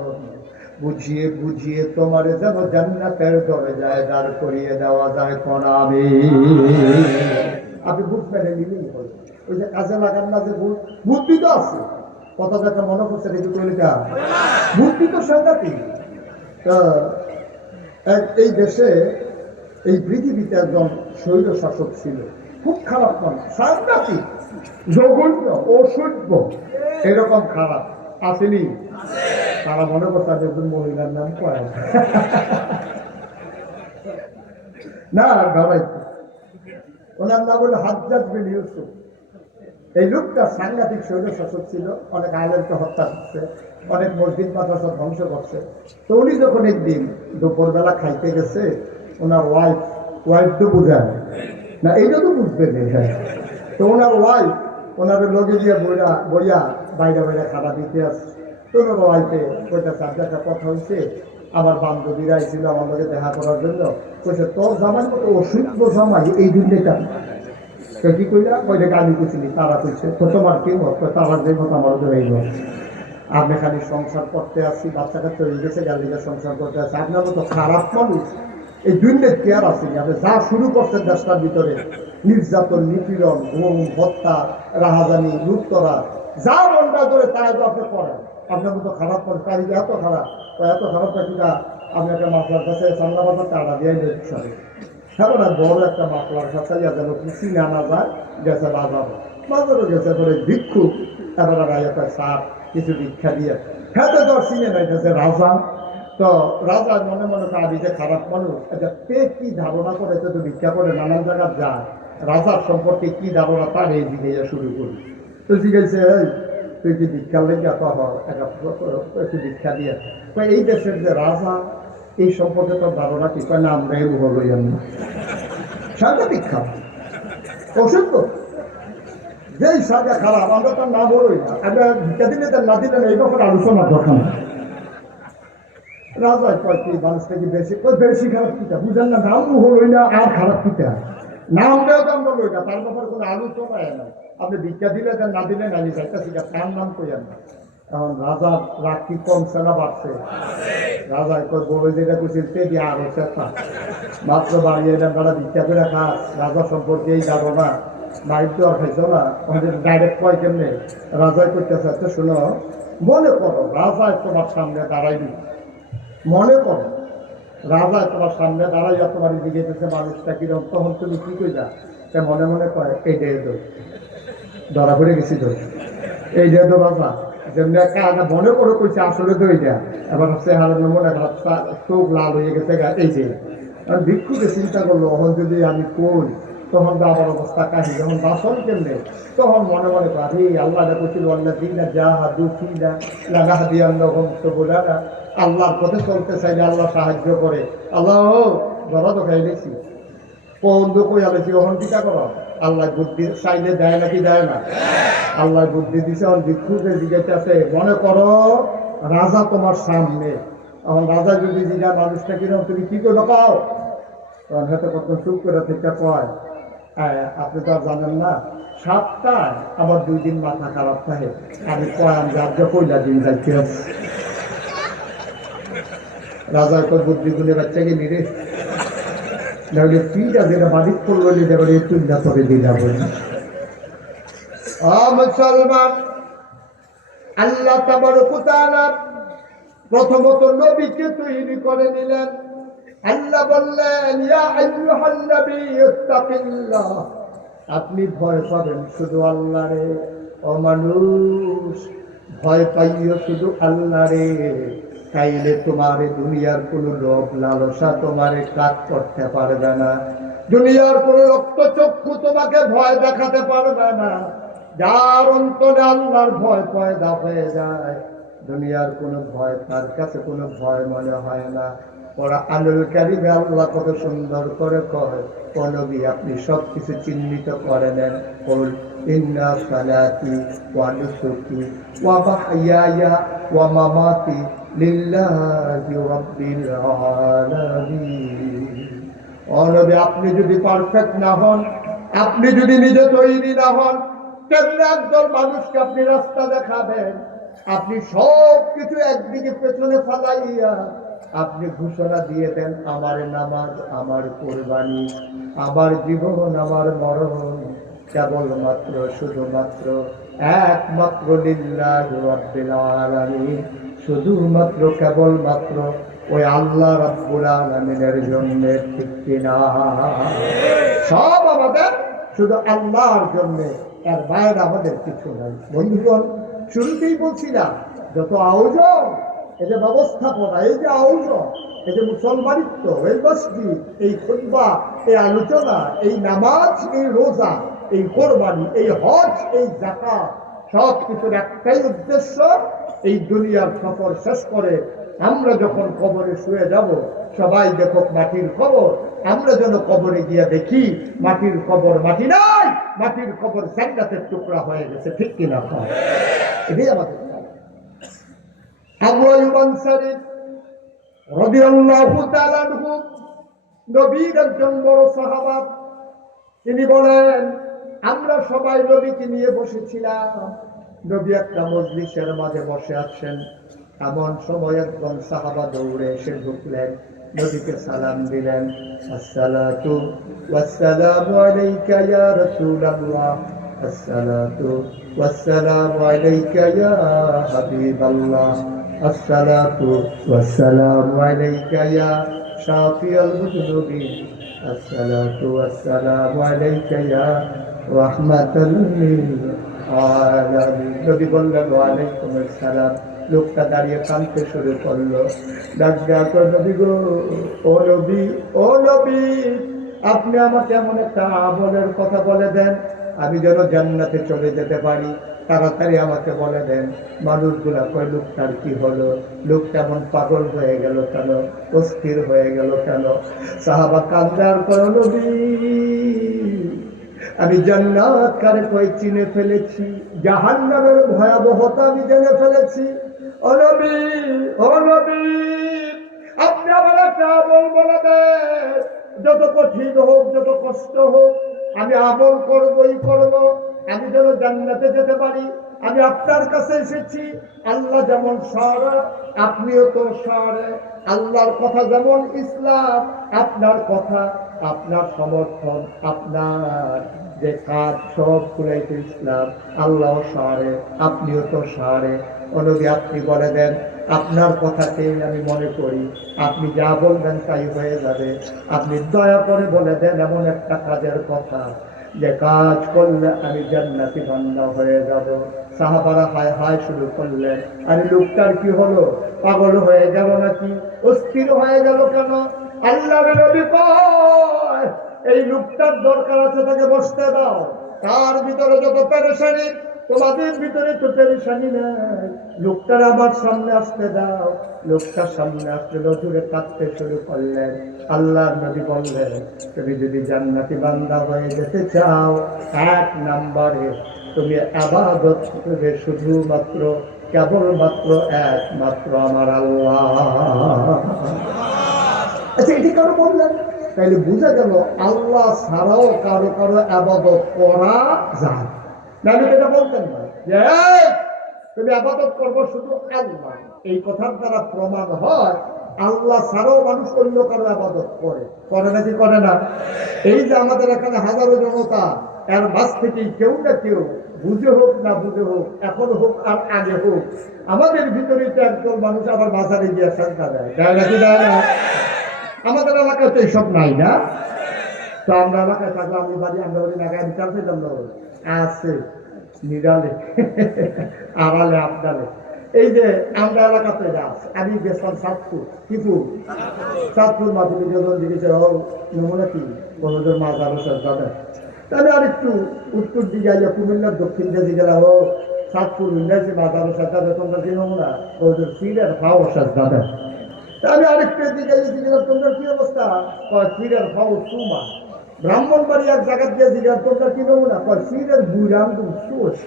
বুঝিয়ে বুঝিয়ে তোমার যেন জান্নাতের দরজায় দাঁড় করিয়ে দেওয়া যায়। কোন আমি আপনি বুঝ পেলে নিলেই হল। ওই যে কাজে লাগান না, যে বুদ্ধি তো আছে, কত একটা মনে করছে দেখি তৈরিটা বুদ্ধি তো সাংঘাতিক। এই দেশে, এই পৃথিবীতে একজন স্বৈর শাসক ছিল, খুব খারাপ মানুষ, সাংঘাতিক, জঘন্য, অসভ্য, এরকম খারাপ আসেনি। তারা মনে করতে একজন মহিলার নাম কয় না, ধরাই ওনার নাম হলো হাজ্জাজ বিন ইউসুফ। এই লোকটা সাংঘাতিক শৈল শাসক ছিল, অনেক আলেমকে হত্যা করছে, অনেক মসজিদ মাদ্রাসা ধ্বংস করছে। তো উনি যখন একদিন দুপুরবেলা খাইতে গেছে, ওনার ওয়াইফ তো বুঝায় না, এইটা তো বুঝবে না। হ্যাঁ, তো ওনার ওয়াইফ ওনার লগে দিয়ে বইয়া বাইরে বাইরে খানা দিতে আসছে। তো ওনার ওয়াইফে ওইটা একটা কথা হয়েছে, আমার বান্ধবীরা ছিল আমার লগে দেখা করার জন্য, কইছে তোর জামাই মতো অসুস্থ জামাই এই দুনিয়াটা কি কইলা, কইলে আমি কুচিনি, তারা কইছে তো তোমার কি মত, তারা যে মত আমার হইব, আপনি খালি সংসার করতে আসছি, বাচ্চা কাচ্চা হয়ে গেছে, গালিকে সংসার করতে আসছি, আপনার মতো খারাপ মানুষ এই দুনিয়ার কি আর আছে? আপনি যা শুরু করছেন দেশটার ভিতরে, নির্যাতন, নিপীড়ন, ঘুম, হত্যা, রাহাজানি, লুট করা, যা মনটা ধরে তাই তো আপনি করেন। আপনার মতো খারাপ মানুষ তাই এত খারাপ, এত খারাপটা কিনা আমি একটা মাফলার কাছে সামনা বাজার টাকা দিয়ে সরে এখন বড় একটা মাফলার কাছে যেন কিনে আনা যায়, গেছে বাজারও গেছে পরে ভিক্ষুক এবার একটা সাপ কিছু ভিক্ষা দিয়ে খেতে তো চিনে নাই যে রাজা। তো রাজা মনে মনে আমি যে খারাপ মানুষ, কে কি ধারণা করে তো ভিক্ষা করে নানান জায়গায় যায়, রাজার সম্পর্কে কি ধারণা তার এই দিকে শুরু করি। তো জিজ্ঞেস তুই কি ভিক্ষার লেগে একটু ভিক্ষা দিয়ে এই দেশের যে রাজা এই সম্পর্কে তোর ধারণা কি? না আমরা এই মুখ লইয়ান না, সাংঘাতিক খারাপ অসুস্থ, যেই সাজা খারাপ আমরা তার না বলোই না, আমরা ভিক্ষা দিলে তার না দিলে এই ব্যাপারে আলোচনার দরকার না। রাজা কয় কি মানুষ থেকে বেশি বেশি খারাপ কিতা বুঝেন না, নাম হলোই না আর খারাপ কিতা নামটাও তো আমরা লই না, তার ব্যাপারে কোনো আলোচনা নাই। আপনি ভিক্ষা দিলে তার না দিলে না যাইতেছি তার নাম কইয়ান না। এখন রাজার রাগ কি কমছে না বাড়ছে? রাজা বলে যেটা করছিল দিয়ে আরো চেষ্টা মাত্র বাড়িয়ে বেড়া ভিক্ষা করে খাস, রাজা সম্পর্কে এই যাবো না, বাইর তো আর খাইছো না, আমাদের ডাইরেক্ট কয় কেমনে? রাজাই করতেছে আচ্ছা শোনো, মনে করো রাজায় তোমার সামনে দাঁড়াইনি, মনে করো রাজায় তোমার সামনে দাঁড়াইয়া তোমার জিজ্ঞেসে মানুষটা কিরকম, তখন তুমি কি কইলা? সে মনে মনে কয় এই যে ধরা পড়ে গেছি তো, এই যে রাজা যেমনি একটা মনে করে কইছে আসলে তো এইটা, এবার চেহারা মনে চোখ লাল হয়ে গেছে এই যে ভিক্ষুকে চিন্তা করলো, এখন যদি আমি কই তখন তো আমার অবস্থা কাহি, যখন বাসন কেমনে তখন মনে মনে করি আল্লাহ করছিল আল্লাহ দিন না যা হাদু কি না লাগা হাদি আল্লাহ বলে না, আল্লাহর পথে চলতে চাইলে আল্লাহ সাহায্য করে, আল্লাহ ধরা তো খাই দেখছি বন্ধু কই আলেছি ওখান টিকা করো, আল্লাহ বুদ্ধি চাইলে দেয় নাকি দেয় না? আল্লাহ বুদ্ধি দিছে। ভিক্ষুকে জিজ্ঞাসা মনে করো রাজা তোমার সামনে, এখন রাজা যদি জিজ্ঞা মানুষটা কিরকম তুমি কি করে পাও, তখন হয়তো কত চুপ করে থেকে কয় আপনি তো আর জানেন না, 7টায় আমার 2 দিন মাথা খারাপ থাকে, আমি কয় আমি রাজ্য কইলা দিন যাইতে রাজার কয় বুদ্ধি গুলে বাচ্চাকে নিরে নাহলে পিঠা যেটা মালিক করলো নিতে পারে চিন্তা করে দিয়ে যাবো। মুসলমান, আল্লাহ তাবারক ওয়া তাআলা প্রথমত নবীকে তৈরি করে নিলেন। আল্লাহ বললেন ইয়া আইয়ুহান নবী ইত্তাকিল্লাহ, আপনি ভয় পাবেন শুধু আল্লাহরে। ও মানুষ, ভয় পাইও শুধু আল্লাহরে, তাইলে তোমার দুনিয়ার কোন লোভ লালসা তোমারে কাজ করতে পারবে না, দুনিয়ার কোন রক্ত চক্ষু তোমাকে ভয় দেখাতে পারবে না। যার অন্তরে আল্লাহর ভয় পয়দা হয়ে যায়, দুনিয়ার কোনো ভয় তার কাছে কোনো ভয় মনে হয় না। ওরা আলুল কারিমে আল্লাহ কত সুন্দর করে কয়, ও নবী আপনি সবকিছু চিহ্নিত করে নেন। বল ইন্না সালাতি ওয়া নুসুকি ওয়া মাহইয়ায়া ওয়া মামাতি লিল্লাহি রাব্বিল আলামিন। ও নবী আপনি যদি পারফেক্ট না হন, আপনি যদি নিজে তৈরি না হন, কেমনে একদল মানুষকে আপনি রাস্তা দেখাবেন? আপনি সব কিছু একদিকে পেছনে ফালাইয়া আপনি ঘোষণা দিয়ে দেন আমার নামাজ, আমার কোরবানি, আমার জীবন, আমার মরণ কেবলমাত্র শুধুমাত্র একমাত্র লিল্লাহি রাব্বিল আলামিন, শুধুমাত্র কেবলমাত্র ওই আল্লাহ রাব্বুল আলামিনের জন্য, ঠিক কিনা? সব আমাদের শুধু আল্লাহর জন্য, এর বাইরে আমাদের কিছু নাই। বন্ধুগণ, শুরুতেই বলছিলাম যত আয়োজন, এই যে ব্যবস্থাপনা, এই যে আয়োজন, এই যে মুসলমানিত্ব, এই মসজিদ, এই খুতবা, এই আলোচনা, এই নামাজ, এই রোজা, এই কোরবানি, এই হজ, এই যাকাত, সব কিছুর একটাই উদ্দেশ্য, এই দুনিয়ার সফর শেষ করে আমরা যখন কবরে শুয়ে যাব, সবাই দেখো মাটির কবর, আমরা যেন কবরে গিয়ে দেখি মাটির কবর মাটি নাই, মাটির কবর জান্নাতের টুকরা হয়ে গেছে। ঠিক কিনা? এটাই আমাদের আবু আইয়ুব আনসারী রাদিয়াল্লাহু তাআলা আনহু, নবীর একজন বড় সাহাবা, তিনি বলেন আমরা সবাই নবীকে নিয়ে বসেছিলাম। নবী একটা মজলিসের মাঝে বসে আছেন, এমন সময় একজন সাহাবা দৌড়ে এসে ঢুকলেন, নবীকে সালাম দিলেন, আসসালাতু ওয়াসসালামু আলাইকা ইয়া রাসূলুল্লাহ, আসসালাতু ওয়াসসালামু আলাইকা ইয়া হাবিবাল্লাহ, আসসালাতু ওয়াসসালামু আলাইকা ইয়া শাফিউল মুযনিবিন, আসসালাতু ওয়াসসালামু আলাইকা ইয়া রাহমাতাল লিল আলামিন। নবী বললেন ওয়ালাইকুম আসসালাম। লোকটা দাঁড়িয়ে কাঁদতে শুরু করলো, ডাক দেয়া করে, নবী গো, ও নবী, ও নবী, আপনি আমাকে এমন একটা আমলের কথা বলে দেন আমি যেন জান্নাতে চলে যেতে পারি, তাড়াতাড়ি আমাকে বলে দেন। মানুষগুলা কয় লোকটার কি হলো, লোকটা এমন পাগল হয়ে গেল কেন, অস্থির হয়ে গেল কেন? সাহাবা কান্দার করে, নবী আমি জান্নাত কারে কই চিনে ফেলেছি, জাহান্নামের ভয়াবহতা আমি জেনে ফেলেছি। ও নবী, ও নবী, আপনি আমার একটা আমল বলে দেন, যত কঠিন হোক, যত কষ্ট হোক, আমি আমল করবই করব, আমি যেন জান্নাতে যেতে পারি। আমি আপনার কাছে এসেছি, আল্লাহ যেমন সারা, আপনিও তো সারে। আল্লাহর কথা যেমন ইসলাম, আপনার কথা, আপনার সমর্থন, আপনার যে কাজ, সব গুলাইতে ইসলাম। আল্লাহ সারে, আপনিও তো সারে। নবী আপনি বলে দেন, আপনার কথাকে আমি মনে করি, আপনি যা বলবেন তাই হয়ে যাবে। আপনি দয়া করে বলে দেন এমন একটা কাজের কথা যে কাজ করলে আমি জান্নাতি বান্দা হয়ে যাব। সাহাবারা হায় হায় শুরু করলেন, আরে লোকটার কি হলো, পাগল হয়ে গেল নাকি, অস্থির হয়ে গেল কেন? আল্লাহর নবী কয়, এই লোকটার দরকার আছে, তাকে বসতে দাও। তার ভিতরে যত পেরেশানি, তোমাদের ভিতরে তো পেরেশানি নাই, লোকটার আমার সামনে আসতে দাও। লোকটার সামনে আসতে নজরে কাঁদতে শুরু করলেন। আল্লাহর নবী বললেন, তুমি যদি জান্নাতি বান্দা হয়ে যেতে চাও, 1 নম্বরে তুমি ইবাদত করবে শুধুমাত্র, কেবলমাত্র, একমাত্র আমার আল্লাহ। আচ্ছা, এটি কেন বললেন? তাইলে বুঝা গেল আল্লাহ ছাড়াও কারো কারো ইবাদত করা যায় না। আমি এটা বলতেন না যে তুমি ইবাদত করবো শুধু আল্লাহ, এই কথার দ্বারা প্রমাণ হয় আল্লাহ ছাড়াও মানুষ অন্য কারো ইবাদত করে, করে নাকি করে না? এই যে আমাদের এখানে হাজারো জনতা, এর মাঝ থেকেই কেউ না কেউ, বুঝে হোক না বুঝে হোক, এখন হোক আর আগে হোক, আমাদের ভিতরে তো একজন মানুষ আবার বাজারে গিয়ে সাজদা দেয়, দেয় নাকি দেয় না? আমাদের এলাকায় তো এইসব নাই না। তো আমরা এলাকায় থাকলে আমি বাড়ি, আমরা বাড়ি না, আমি চাল পেতাম না, আছে নিরালে আড়ালে আপনারে। এই যে আমরা এলাকাতে আছে, আমি গেছিলাম চাঁদপুর, কিপুর, চাঁদপুর মাধুরী যখন জিজ্ঞেস নমুনা কি কোনোজন মাছ আরো সাজদা। তাহলে আর একটু উত্তর দিকে আইয়া কুমিল্লার দক্ষিণ দিকে গেলাম, ও চাঁদপুর ইন্ডাইছে মাছ আরো সাজদা, তোমরা কি নমুনা ওদের ফিরের খাও সাজদা। আমি আরেকটু দিকে গেলাম, তোমরা কি অবস্থা, ফিরের খাও সুমা। ব্রাহ্মণবাড়ি এক জায়গা দিয়ে জিজ্ঞাসা, তোমরা কি নমুনা, ফিরের বুড়াম সুস।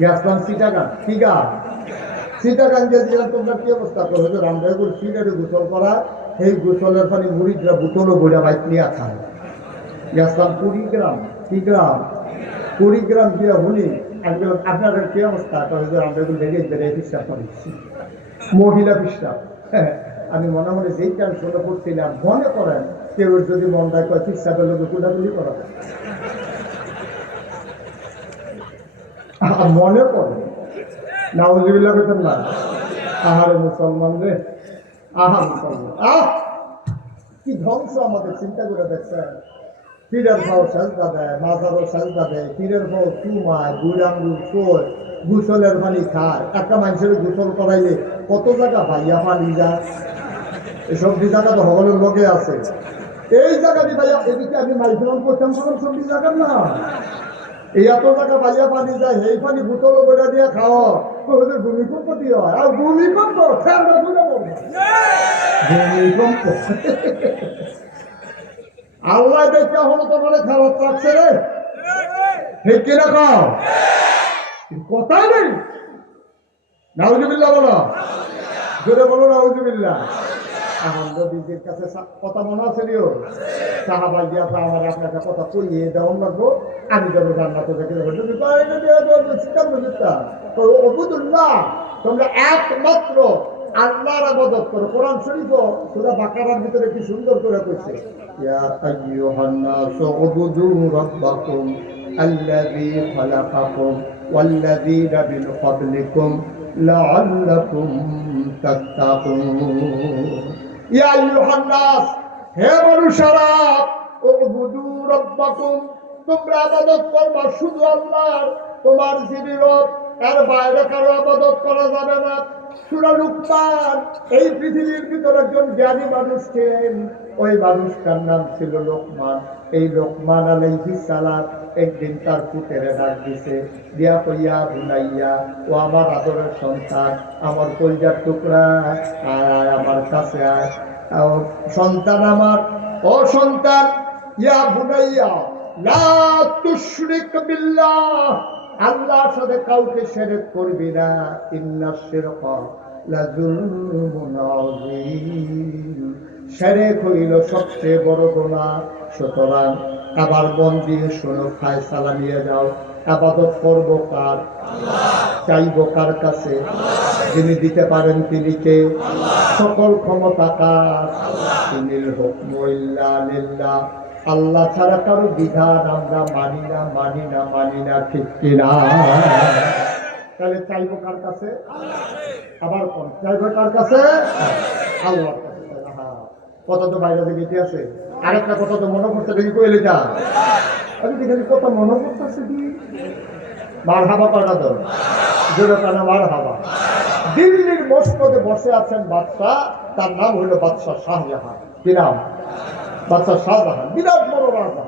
গেছিলাম চিটাগাং, ঠিকা চিটাগাং দিয়ে দিলাম, তোমরা কি অবস্থা, হুজুর আমরা এগুলো ফিরের গোসল করা, সেই গোসলের ফলে মুড়িদরা বোতলও বইয়া বাইক নিয়ে খায়। গেছিলাম কুড়িগ্রাম, কি গ্রাম, কুড়িগ্রাম দিয়ে শুনি, আমি বললাম আপনাদের কি অবস্থা, হুজুর আমরা এগুলো লেগে বেড়ে বিশ্বাস করেছি, মহিলা বিশ্বাস। আমি মনে মনে যেই টান শুনে পড়ছিলাম, মনে করেন কেউ যদি মন দেয় কয় চিকিৎসাটা লোক কুলাকুলি করা, মনে করে নাউজুবিল্লাহ বেতন না। আহারে মুসলমান রে, আহা মুসলমান, কি ধ্বংস আমাদের, চিন্তা করে দেখছেন। পীরের ভাও সাজদা দেয়, মাজারও সাজদা দেয়, পীরের ভাও চুমায়, গুড়াঙ্গুর শোয়, গোসলের পানি খায়। একটা মানুষের গোসল করাইলে কত জায়গা ভাইয়া পানি যায়, সবজি জায়গা তো সকলের লোকে আছে। এই জায়গাটি ভাইয়া এদিকে আমি মাইক্রোন করতাম সবজি জায়গা না, এই এত টাকা বাইয়া পানি যায়, এই পানি বোতল করে দিয়ে খাওয়া ভূমিকম্প দিয়ে হয়। আর ভূমিকম্প ভূমিকম্প আল্লাহ দেখে হলো তোমার খারাপ লাগছে রে, ঠিক কিনা খাও কথাই নেই। নাউজুবিল্লাহ বলো, জোরে বলো নাউজুবিল্লাহ। আমার নবীজির কাছে কথা মনে আছে রিও সাহাবাই দিয়া আমার আপনাকে কথা কইয়ে দেওয়া লাগবো, আমি যেন জান্নাতে দেখে অবুদুল্লাহ, তোমরা একমাত্র আল্লাহর ইবাদত করো। কোরআন শরীফ সূরা বাকারার ভিতরে কি সুন্দর করে কইছে, ইয়া আইয়ুহান নাসু উবুদু রাব্বাকুম আল্লাযী খালাকাকুম ওয়াল্লাযীনা মিন ক্বাবলিকুম লাআল্লাকুম তাত্তাকুন। ইয়া আইয়ুহান নাস, হে মানুষেরা, উবুদু রাব্বাকুম, তোমরা ইবাদত করবা শুধু আল্লাহর, তোমার যিনি রব এর বাইরে কারো ইবাদত করা যাবে না। সূরা লুকমান, এই পৃথিবীর ভিতরে একজন জ্ঞানী মানুষ ছিলেন, ওই মানুষটার নাম ছিল লোকমান। এই লোকমান আলাইহিস সালাম একদিন তার পুত্রের ডাক দিছে, দিয়া কইয়া বুনাইয়া, ও আমার আদরের সন্তান, আমার কলিজার টুকরা, আয় আমার কাছে আয়। সন্তান আমার, ও সন্তান, ইয়া বুনাইয়া লা তুশরিক বিল্লাহ, আল্লাহর সাথে কাউকে শিরক করবি না, ইন্নাশ শিরকা লাযুলমুন আযীম, শিরক হইল সবচেয়ে বড় গুনাহ। সুতরাং আবার মন দিয়ে শোনো, ফায়সালা নিয়ে যাও, ইবাদত করব কার? চাইব কার কাছে? যিনি দিতে পারেন তিনি কে? সকল ক্ষমতা কার? তিনিল হুকমু ইল্লা লিল্লাহ, আল্লাহ ছাড়া কারো বিধান আমরা মানি না, মানি না, মানি না, ঠিক কিনা? তাহলে চাইবো কার কাছে? আবার কোন চাইবো কার কাছে? আল্লাহর কাছে। কথা তো বাইরে দিকে আছে, আরেকটা কথা তো মনে করতে দেখি কইলে যা, আমি দেখি কত মনে করতেছে কি মার হাবা কয়টা তো জোরে কানা মার হাবা। দিল্লির মসনদে বসে আছেন বাদশাহ, তার নাম হইল বাদশাহ শাহজাহান। কি নাম? বাদশাহ শাহজাহান, বিরাট বড় রাজা।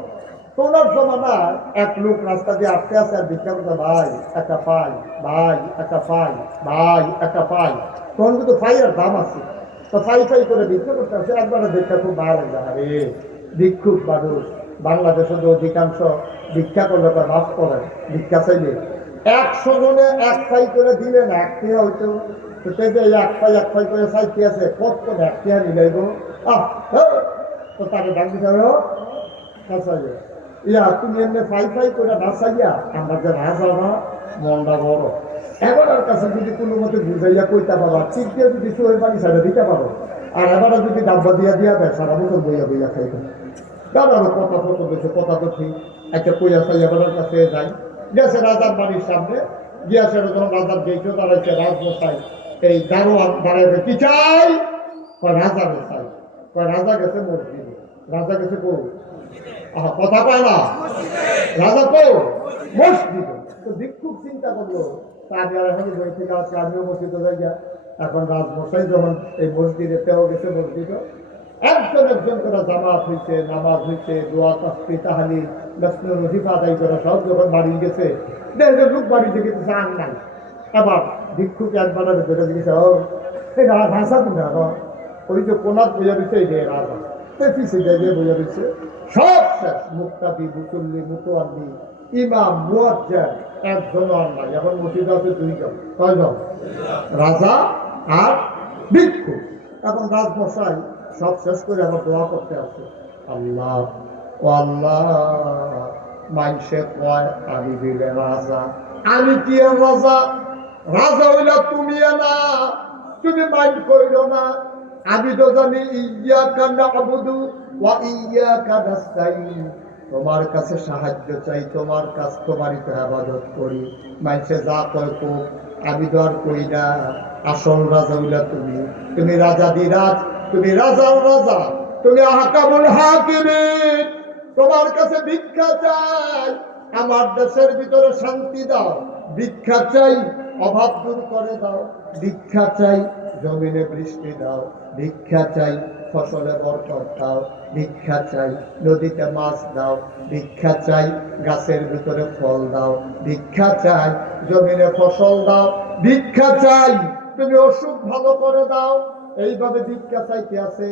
তোনার জমানার এক লোক রাস্তা দিয়ে আটকে আছে আর ভিক্ষা করতে, ভাই একটা পাই, ভাই একটা পাই, ভাই একটা পাই। তখন কিন্তু পাইয়ের দাম আছে, তো ফাই ফাই করে ভিক্ষা করতে আছে। একবারে ভিক্ষা খুব ভালো লাগে, আরে ভিক্ষুক মানুষ। বাংলাদেশে তো অধিকাংশ ভিক্ষা করলে তার মাফ করে, ভিক্ষা চাইলে 100 জনে এক ফাই করে দিলে না, এক টিয়া হইতো, তো সে যে এক ফাই করে চাইতে আছে, কত করে এক টিয়া মিলাইব, তো তাকে ডাক দিতে হবে, ইয়া তুমি এমনি ফাই ফাই করে না চাইয়া, আমরা যে রাজা না মনটা বড়, এবারের কাছে যদি কোনো মতে বুঝাইয়া কইতে পারো, ঠিক দিয়ে যদি চোখের পানি ছাড়া দিতে পারো, আর এবারে যদি ডাব্বা দিয়া দেয় সারা বছর বইয়া বইয়া খাইবে। তারও কথা কত বেশি, কথা তো ঠিক একটা কইয়া চাই এবারের কাছে যাই। গেছে রাজার বাড়ির সামনে, গিয়াছে যখন রাজার গেইটও দাঁড়াইছে, রাজমশাই এই দারোয়ান দাঁড়াইবে, কি চাই? রাজারে চাই। রাজা গেছে মসজিদে। রাজা গেছে কো? কথা পায় না, রাজা কো? মসজিদে। তো ভিক্ষুক চিন্তা করলো, আমি আর এখন বই থেকে আসছে, আমিও মসজিদে যাই গা। এখন রাজমশাই যখন এই মসজিদে তেও গেছে, মসজিদে একজন একজন করে জামাত হয়েছে, নামাজ হয়েছে, দোয়া তাসবিহ তাহলিল নাসনুল ওজিফা আদায় করে সব যখন বাড়ি গেছে, দেখে লোক বাড়িতে গেছে আর নাই। আবার ভিক্ষুক একবার ধরে দিয়েছে, ও এই ভাষা তুমি ওই যে কোনার বোঝা দিচ্ছে, এই যে রাজা পিছিয়ে জায়গায় বোঝা দিচ্ছে, সব শেষ। মুক্তাদি, মুসল্লি, মুতোয়াল্লি, ইমাম, মুয়াজ্জিন একজন আর নাই। এখন মসজিদে আছে 2 জন। কয়জন? রাজা আর ভিক্ষুক। এখন রাজমশাই সব শেষ করে আবার দোয়া করতে আসছে, আল্লাহ ও আল্লাহ, মানুষে কয় আমি দিলে রাজা, আমি কি আর রাজা? রাজা হইলা তুমি না, তুমি মাইন্ড করিল না। আমি তো জানি ইয়াকা না'বুদু ওয়া ইয়াকা নাস্তাইন, তোমার কাছে সাহায্য চাই, তোমার কাছ তোমারই তো ইবাদত করি। মানুষে যা কয় কো, আমি তো আর কই না। আসল রাজা হইলা তুমি, তুমি রাজাদিরাজ, তুমি রাজার রাজা, তুমি আহকামুল হাকিমিন। তোমার কাছে ভিক্ষা চাই, আমার দেশের ভিতরে শান্তি দাও। ভিক্ষা চাই, অভাব দূর করে দাও। ভিক্ষা চাই, জমিনে বৃষ্টি দাও। ভিক্ষা চাই, ফসলে বরকত দাও, ভিক্ষা চাই। নদীতে মাছ দাও, ভিক্ষা চাই। গাছের ভিতরে ফল দাও, ভিক্ষা চাই। জমিনে ফসল দাও, ভিক্ষা চাই। তুমি অসুখ ভালো করে দাও। এইভাবে ভিক্ষা চাইতে আছে।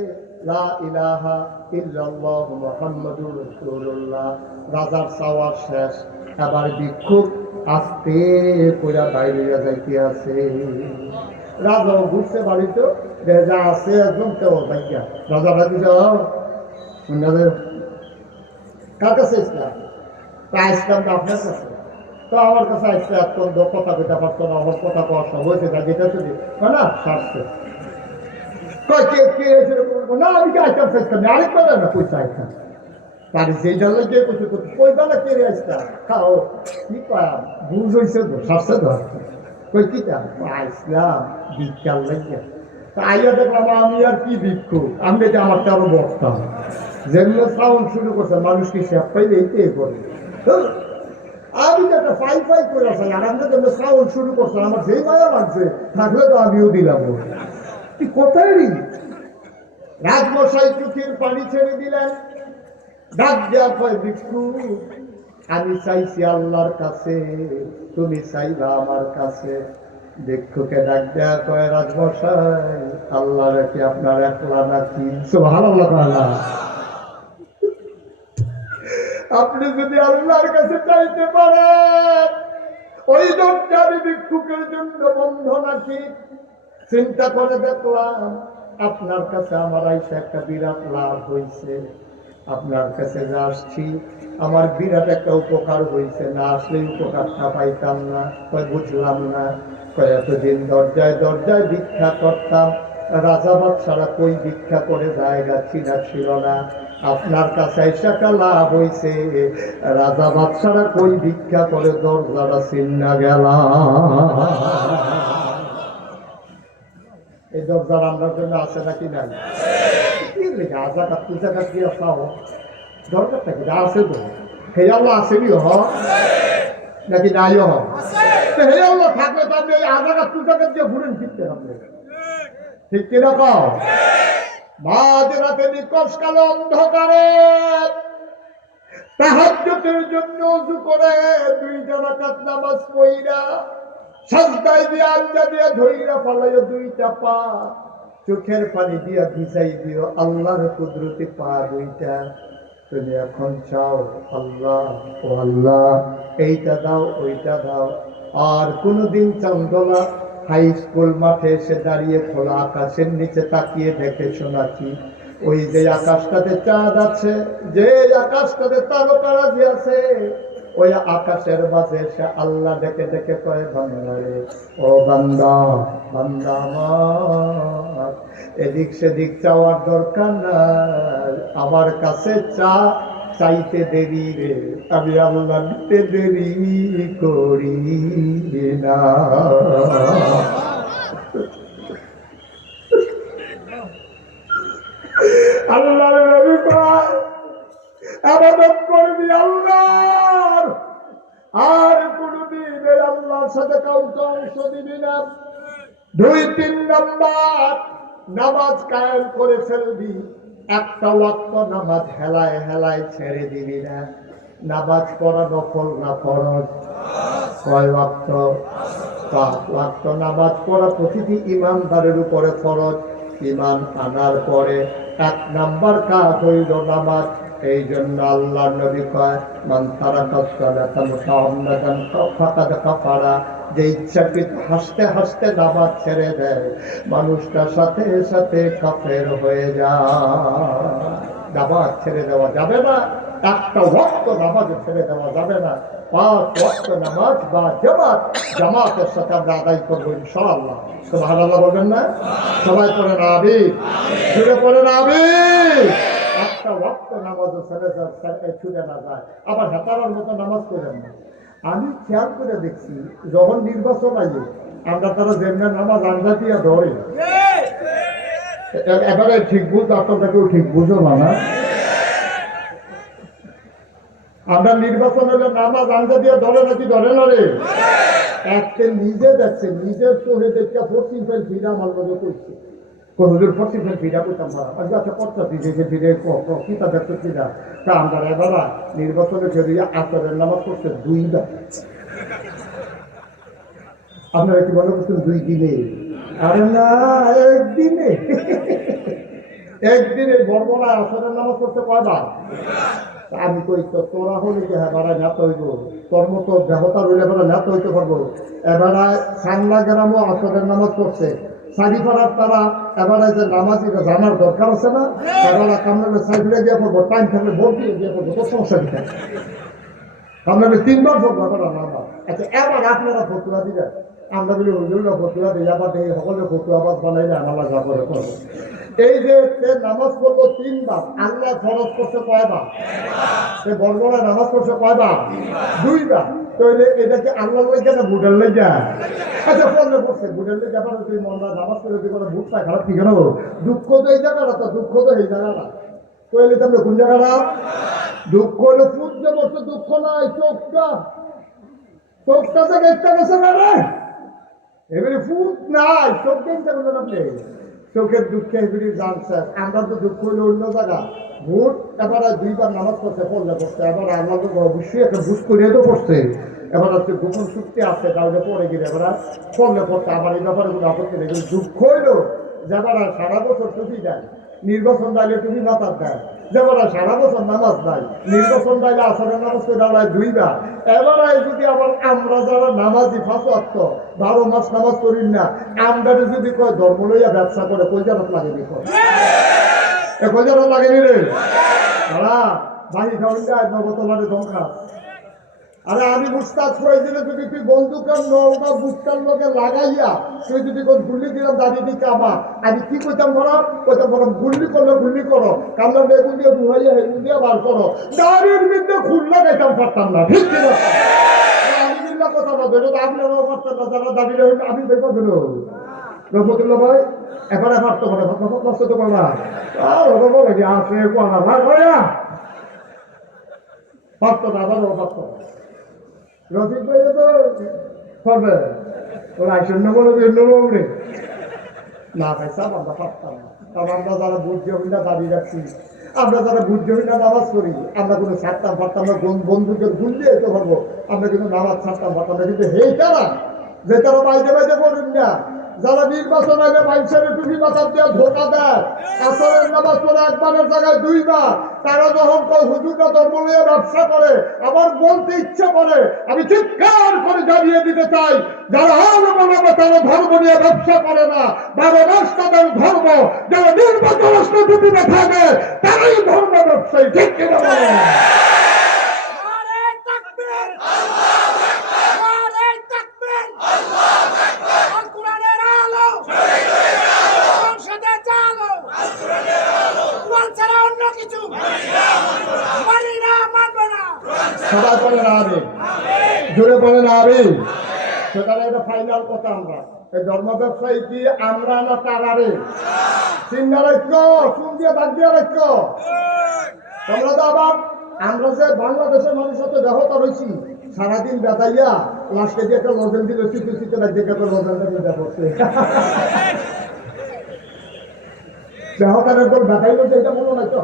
লা ইলাহা ইল্লাল্লাহ মুহাম্মাদুর রাসূলুল্লাহ। রাজার চাওয়া শেষ, আবার ভিক্ষুক আস্তে করে বাইরে যাইতে আছে। রাজাও ঘুরছে বাড়িতে, যা আছে একদম কেউ ভাইয়া রাজা ভাবি যাও কার কাছে ইসলাম? ইসলামটা আপনার কাছে। তো আমার কাছে আসছে এখন কথা কইতে পারতো না, আমার কথা কওয়ার সব হয়েছে না, যেটা চলি না সারছে না। আমি কি আইতাম চেষ্টা নেই, আরেক বেলা না পয়সা আইতাম তারি যেই ডালে গিয়ে করছে কই বেলা কেড়ে আসতাম খাও কি কয়া বুঝ হয়েছে তো সারছে তো কই কি ইসলাম বিজ্ঞান লাগে। তা আইয়া দেখলাম আমি আর কি ভিক্ষুক, আমি যে আমারটা আরো বসতাম। যেগুলো সাউন্ড শুরু করছে মানুষ কি সে পাইলে এইটাই করে। আমি তো একটা ফাই ফাই করে আসি, আর আমরা যেগুলো সাউন্ড শুরু করছে আমার যেই মায়া লাগছে থাকলে তো আমিও দিলাম। কি কোথায় রাজমশাই চোখের পানি ছেড়ে দিলেন, ডাক দেওয়া কয় ভিক্ষুক আমি চাইছি আল্লাহর কাছে, তুমি চাইবা আমার কাছে। ভিক্ষুকে ডাক দেওয়া কয় রাজমশাই আল্লাহ কি আপনার একলা নাকি? সুবহানাল্লাহ। আপনি যদি আল্লাহর কাছে চাইতে পারেন ওই লোকটা আমি ভিক্ষুকের জন্য বন্ধ নাকি? চিন্তা করে দেখলাম আপনার কাছে আমার আইসা একটা বিরাট লাভ হয়েছে। আপনার কাছে যে আসছি আমার বিরাট একটা উপকার হয়েছে, না আসলে উপকারটা পাইতাম না। বুঝলাম না। এতদিন দরজায় দরজায় ভিক্ষা করতাম, রাজা বাদশারা কই ভিক্ষা করে জায়গা চিনা ছিল না। আপনার কাছে একটা লাভ হয়েছে, রাজা বাদশারা কই ভিক্ষা করে দরজাটা চিন্না গেলাম। এই দরজার আপনার জন্য আছে নাকি নাই? আজাকাত তুজাকাত দিয়ে চাও দরকারটা কি আছে তো? হে আল্লাহ আসেনি হ নাকি নাইও হ? হে আল্লাহ থাকলে তো আপনি আজাকাত তুজাকাত দিয়ে ঘুরেন ফিরতে হবে, ঠিক কিনা কও? মাঝ রাতে নিকশ কালো অন্ধকারে তাহাজ্জুদের জন্য ওযু করে 2 রাকাত নামাজ পড়িরা সাজদায় দিয়ে আঞ্জা দিয়ে ধইরা ফলাইও 2টা পা, চোখের পানি দিয়া ভিজাই দিও আল্লাহর কুদরতে পা 2টা। তুমি এখন চাও আল্লাহ ও আল্লাহ এইটা দাও ওইটা দাও। আর কোনোদিন চান্দলা হাই স্কুল মাঠে এসে দাঁড়িয়ে খোলা আকাশের নিচে তাকিয়ে দেখেছো নাকি? ওই যে আকাশটাতে চাঁদ আছে, যে আকাশটাতে তারকারাজি আছে, ওই আকাশের মাঝে এসে আল্লাহ ডেকে ডেকে কয় বান্দা রে ও বান্দা, বান্দা আমার এদিক সেদিক চাওয়ার দরকার নাই, আমার কাছে চা, চাইতে দেরি রে আমি আল্লাহ নিতে দেরি করি না। আল্লাহর নবী কয় ইবাদত করবি আল্লাহর, আর কোনদিন এই আল্লাহর সাথে কাউকে অংশ দিবি না। 2-3 নাম্বার নামাজ কায়েম করে ফেলবি, একটা ওয়াক্ত নামাজ হেলায় হেলায় ছেড়ে দিবি না। নামাজ পড়া নফল না ফরজ? কয় ওয়াক্ত? 5 ওয়াক্ত নামাজ পড়া প্রতিটি ইমানদারের উপরে ফরজ। ইমান আনার পরে 1 নাম্বার কাজ হইল নামাজ। এই জন্য আল্লাহর নবী কয় মান তারাকা সালাতা মুতাআম্মিদান ফাকাদ কাফারা, যে ইচ্ছাকৃত হাসতে হাসতে নামাজ ছেড়ে দেয় মানুষটার সাথে সাথে কাফের হয়ে যায়। নামাজ ছেড়ে দেওয়া যাবে না, একটা ওয়াক্ত নামাজ ছেড়ে দেওয়া যাবে না। 5 ওয়াক্ত নামাজ বা জামাতের সাথে আমরা আদায় করবো ইনশাআল্লাহ। সুবহানাল্লাহ বলবেন না? সবাই পড়েন আমিন, জুড়ে পড়েন আমিন। একটা ওয়াক্ত নামাজও ছুটে না যায়, আবার হেতারার মতো নামাজ করেন না। আমি খেয়াল করে দেখছি যখন নির্বাচন আইলে আমরা তারা যেমন নামাজ আন্দা দিয়ে ধরে, এবারে ঠিক বুঝ আপনারা কেউ ঠিক বুঝো না। আমরা নির্বাচন হলে নামাজ আন্দা দিয়ে ধরে নাকি ধরে না রে? একটা নিজে দেখছে, নিজের চোখে দেখতে 14 ফাইল ফিরে আমার মতো করছে। হুজুর প্রতিদিন ফিরা করতাম ভাড়া আজকে আচ্ছা কচ্ছা ফিরে ফিরে কি তাদের তো ফিরা তা আমরা এবার নির্বাচনে ফেরিয়ে আসরের নামাজ করছে 2 বার। আপনারা কি মনে করছেন 2 দিনে? আরে না, একদিনে। একদিনে বর্বরায় আসরের নামাজ করছে কয়বার? আমি কই তো তোরা হলে যে এবারে নেত হইব, তোর মতো দেহতা রইলে এবারে নেত হইতে পারবো। এবারে সাংলা গ্রামও আসরের নামাজ পড়ছে, শাড়ি পরার তারা এবারে যে নামাজিটা জানার দরকার আছে না? এবারে কামড়ে সাইডে গিয়ে পড়বো, টাইম থাকলে ভোট দিয়ে গিয়ে পড়বো, তোর সমস্যা কি? কামড়ে 3 বার ভোট ব্যাপার নামাজ। আচ্ছা এবার আপনারা ফতুয়া দিবেন, আমরা বলি হুজুররা ফতুয়া দিই, আবার দেখি সকলে ফতুয়া বাস বানাইলে আমরা যা করে করবো। এই যে নামাজ পড়বো 3 বার, আল্লাহ ফরজ করছে কয়বার? সে বড় নামাজ পড়ছে কয়বার? 2 বার। তো এটা কি আল্লাহ লেগে না বুটের লেগে? আচ্ছা পড়লে পড়ছে বুটের লেগে, আবার তুই মনরা নামাজ পড়লে তুই কোনো বুট পায় খারাপ কি কেন? দুঃখ তো এই জায়গাটা, তো দুঃখ তো এই জায়গাটা কইলে তো কোন জায়গাটা? দুঃখ হলো সূর্য বসে, দুঃখ নাই চোখটা, চোখটা তো দেখতে গেছে না রে, এবারে ফুট নাই, চোখ দেখতে গেলেন আপনি, চোখের দুঃখে এবারে জানছে। আমরা তো দুঃখ হইলে অন্য জায়গা। ভোট এবার 2 বার নামাজ পড়ছে, পড়লে পড়ছে, এবার আমাদের অবশ্যই একটা বুঝ করিয়ে তো পড়ছে। এবার হচ্ছে গোপন চুক্তি আছে, তাহলে পড়ে গেলে এবার পড়লে পড়ছে। আমার এই ব্যাপারে কোনো আপত্তি নেই, কিন্তু দুঃখ হইলো যাবার সারা বছর টুপি দেয়, নির্বাচন দাইলে টুপি মাথার দেয়, যেমন সারা বছর নামাজ নাই, নির্বাচন দাইলে আসরের নামাজ করে দাঁড়ায় 2 বার। এবার যদি আবার আমরা যারা নামাজি 5 ওয়াক্ত 12 মাস নামাজ করি না, আমরা যদি কয় ধর্ম লইয়া ব্যবসা করে, কই জানাত লাগে দেখো, কই জানাত লাগেনি রে তারা বাড়ি খাওয়ান যায় নগতলারে দমখা। আরে আমি মুস্তাদ করে দিলে যদি তুই বন্দুকের নৌকা বুকটার লোকে লাগাইয়া তুই যদি কোন গুল্লি দিলাম দাঁড়িয়ে দিতে আবার আমি কি কইতাম বলো, কইতাম বলো গুল্লি করলে গুল্লি করো, কামলা বেগুন দিয়ে বুঝাইয়া হেগুন দিয়ে বার করো, দাঁড়ির বিদ্যে খুললে গাইতাম পারতাম না, ঠিক কিনা? আমি বিল্লা কথা না ধরে আপনারাও পারতাম না, যারা দাঁড়িয়ে আমি বের করবেন রহমতুল্লাহ ভাই এবারে পারতো মানে কষ্ট তো পারা আর ওরকম লাগে আছে কোয়া ভাই ভাইয়া পারতো না, আবার ও পারতো রফিক ভাই তো করবে ওর আইসন্য বলে বলে না ভাই সাহ আমরা পারতাম না। কারণ আমরা যারা বুঝ জমিনা দাঁড়িয়ে রাখছি, আমরা যারা বুঝ জমিনা নামাজ করি, আমরা কোনো ছাড়তাম পারতাম না, বন্ধুদের ভুললে যেতে পারবো, আমরা কিন্তু নামাজ ছাড়তাম পারতাম না। কিন্তু হেই তারা যে তারা বাইরে বাইরে বলুন না, যারা নির্বাচন আগে মানুষের টুপি মাথার দিয়ে ধোকা দেয়, আসরের নামাজ পড়ে একবারের জায়গায় 2 বার, তারা যখন হুজুররা ধর্ম নিয়ে ব্যবসা করে, আবার বলতে ইচ্ছা করে, আমি চিৎকার করে জানিয়ে দিতে চাই, যারা হল বলবে তারা ধর্ম নিয়ে ব্যবসা করে না, 12 মাস তাদের ধর্ম, যারা নির্বাচন টুপিতে থাকে তারাই ধর্ম ব্যবসায়ী, ঠিক কিনা বলেন? সবাই বলে না আমি জোরে বলে না আমি, সেখানে একটা ফাইনাল কথা। আমরা এই ধর্ম ব্যবসায়ী কি আমরা না তারারে চিন্তা রাখছো, চুন দিয়ে দাগ দিয়ে রাখছো তোমরা তো। আবার আমরা যে বাংলাদেশের মানুষের সাথে দেহতা রয়েছি, সারাদিন বেতাইয়া লাস্টে দিয়ে একটা লজেন দিলে চিতে চিতে লাগছে, একটা লজেনটা দিয়ে পড়ছে দেহতার একবার বেতাই লোক এটা বলো না তো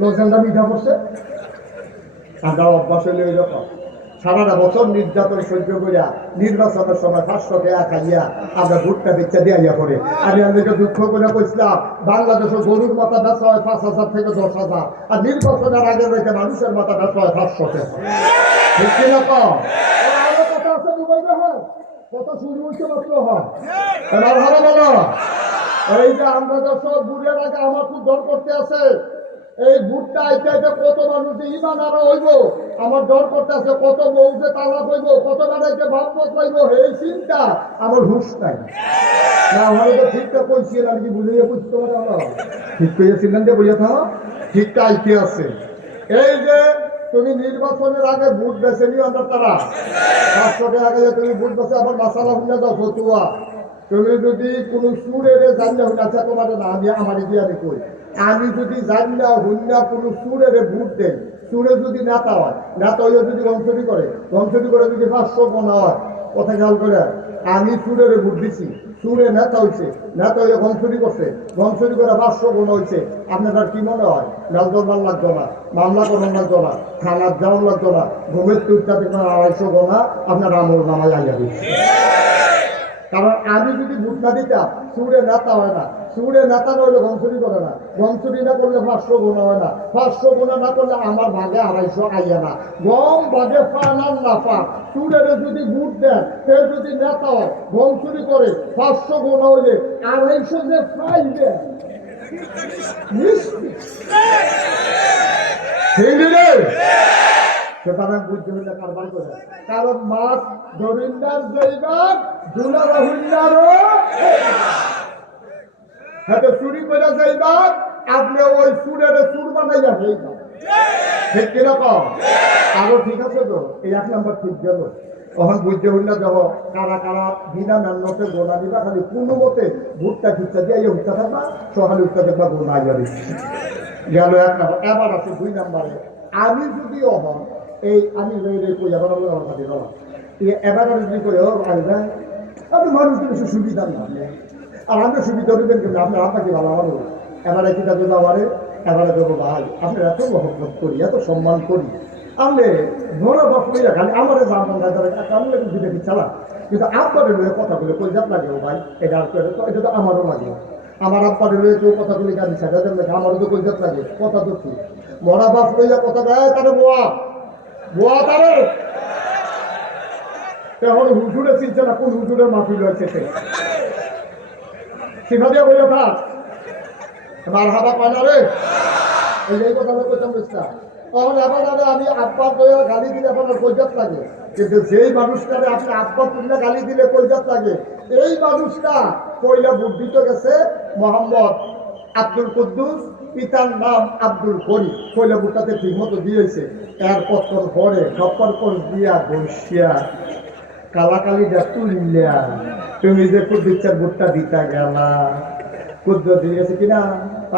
লজেনটা মিঠা পড়ছে। আমরা অভ্যাস হইলে ওই রকম সারাটা বছর নির্যাতন সহ্য করিয়া নির্বাচনের সময় 500 টাকা খাইয়া আমরা ভোটটা বেচা দিয়া পড়ে। আমি আমাদেরকে দুঃখ করে কইছিলাম, বাংলাদেশের গরুর মাথা বেচা হয় 5,000 থেকে 10,000, আর নির্বাচনের আগে রেখে মানুষের মাথা বেচা হয় 500 টাকা, ঠিক কিনা? কম আরো কথা আছে দুবাই হয়, কত শুরু হইতে মাত্র হয় এবার ভালো বলো। এই যে আমরা তো সব বুড়ে রাখা আমার খুব ডর করতে আছে, এই ভোটটা আইতে আইতে কত মানুষ ইমান আরো হইব, আমার ডর করতে আছে, কত বউকে তালাক হইব, কত বেড়াইতে ভাব বদলাইব, এই চিন্তা আমার হুশ নাই। না হলে তো ঠিকটা কইছিলেন কি বুঝিয়ে বুঝতে পারে, আমরা ঠিক কইয়াছিলেন যে বুঝে থাকা ঠিকটা আইতে আছে। এই যে তুমি নির্বাচনের আগে ভোট বেছে নিও, আমরা তারা 500 টাকা আগে তুমি ভোট বেছে আবার মাসালা হুইয়া যাও ফতুয়া, তুমি যদি কোনো সুরের জানিয়া হুইয়া আছে তোমার না, আমি আমার দিয়ে আমি কই, আমি যদি জানি না হুন্না কোনো সুরের ভোট দেন সুরে যদি নেতা হয়, নেতা হইয়া যদি বংশটি করে যদি 500 গোনা হয়, কথা খেয়াল করে আমি সুরের ভোট দিছি, সুরে নেতা হয়েছে, নেতা হইয়া বংশটি করছে, বংশটি করে 500 গোনা হয়েছে, আপনার কি মনে হয় মেলদরবার লাগতো না, মামলা করার লাগতো না, থানার যাওয়ার লাগতো না, ঘুমের টুকটা দেখবেন 250 গোনা আপনার আমল নামায় আইয়া দিচ্ছে। কারণ আমি যদি ভোট না দিতাম, সুরে নেতা হয় না, সুরে নেতা না হলে বংশটি করে না, বংশটি না করলে 500 গোনা হয় না, 500 গোনা না করলে আমার ভাগে 250 আইয়া না, গম ভাগে পান আর না পান, সুরের যদি ভোট দেন, সে যদি নেতা হয়, বংশটি করে 500 গোনা হইলে 250 যে পাইবে সুতরাং বুঝতে হইলে কারবার করে, কারণ মাছ দরিন্দার যাইবার দুলা রাহুল্লারও হাতে চুরি করে যাইবার, আপনি ওই সুরের সুর বানাইয়া যাইবা, ঠিক কিরকম? আরো ঠিক আছে তো, এই 1 নম্বর ঠিক গেল। তখন বুঝতে হইলে যাব কারা কারা বিনা মেহনতে গোনা দিবা, খালি কোনো মতে ভুট্টা খিচ্ছা দিয়ে উঠতে থাকবা, সকালে উঠতে দেখবা গোনা যাবে গেল 1 নম্বর। এবার আছে 2 নম্বরে, আমি যদি হন এই আমি কই এবার আমার কাছে বলা এবার যদি কই আসবে আপনি মানুষের বেশি সুবিধা না, আর আমরা সুবিধা দেবেন কিন্তু আপনার আপনাকে ভালো আমার এবারে কিটা দেবো আমারে, এবারে দেবো ভাই আপনার এত মহব্বত করি, এত সম্মান করি, আপনি ধরা বা কইরা খালি আমারে জানবেন না, আমি দিতে চালা, কিন্তু আপনাদের লয়ে কথা বলে কই যাত লাগে ভাই, এটা আর এটা তো আমারও লাগে, আমার আব্বারে লয়ে কেউ কথা বলে গাড়ি সাজা দেন লাগে, আমারও তো কই যাত লাগে, কথা তো ঠিক মরা বাপ লইয়া কথা গায় তারে বোয়া বোয়া তারে এখন হুজুরে চিনছে না, কোন হুজুরের মাহফিল হয়েছে সে শিখা দিয়ে বলে থাক মার হাবা পানা রে, এই কথা আমি কইতাম বুঝতা। তখন এবার আমি আব্বা কইয়া গালি দিলে আপনার কইজাত লাগে, কিন্তু যেই মানুষটারে আপনি আব্বা তুললে গালি দিলে কইজাত লাগে, এই মানুষটা কইলা বুদ্ধিত গেছে মোহাম্মদ আব্দুল কুদ্দুস, পিতার নাম আব্দুল করিম, কইলা বুটটাতে ঠিক মতো দিয়েছে, এরপর পরে খপ্পর পর দিয়া ঘষিয়া কালাকালি যা তুলিয়া তুমি যে কুদ্দুসের বুটটা দিতা গেলা, কুদ্দুস দিয়ে গেছে কিনা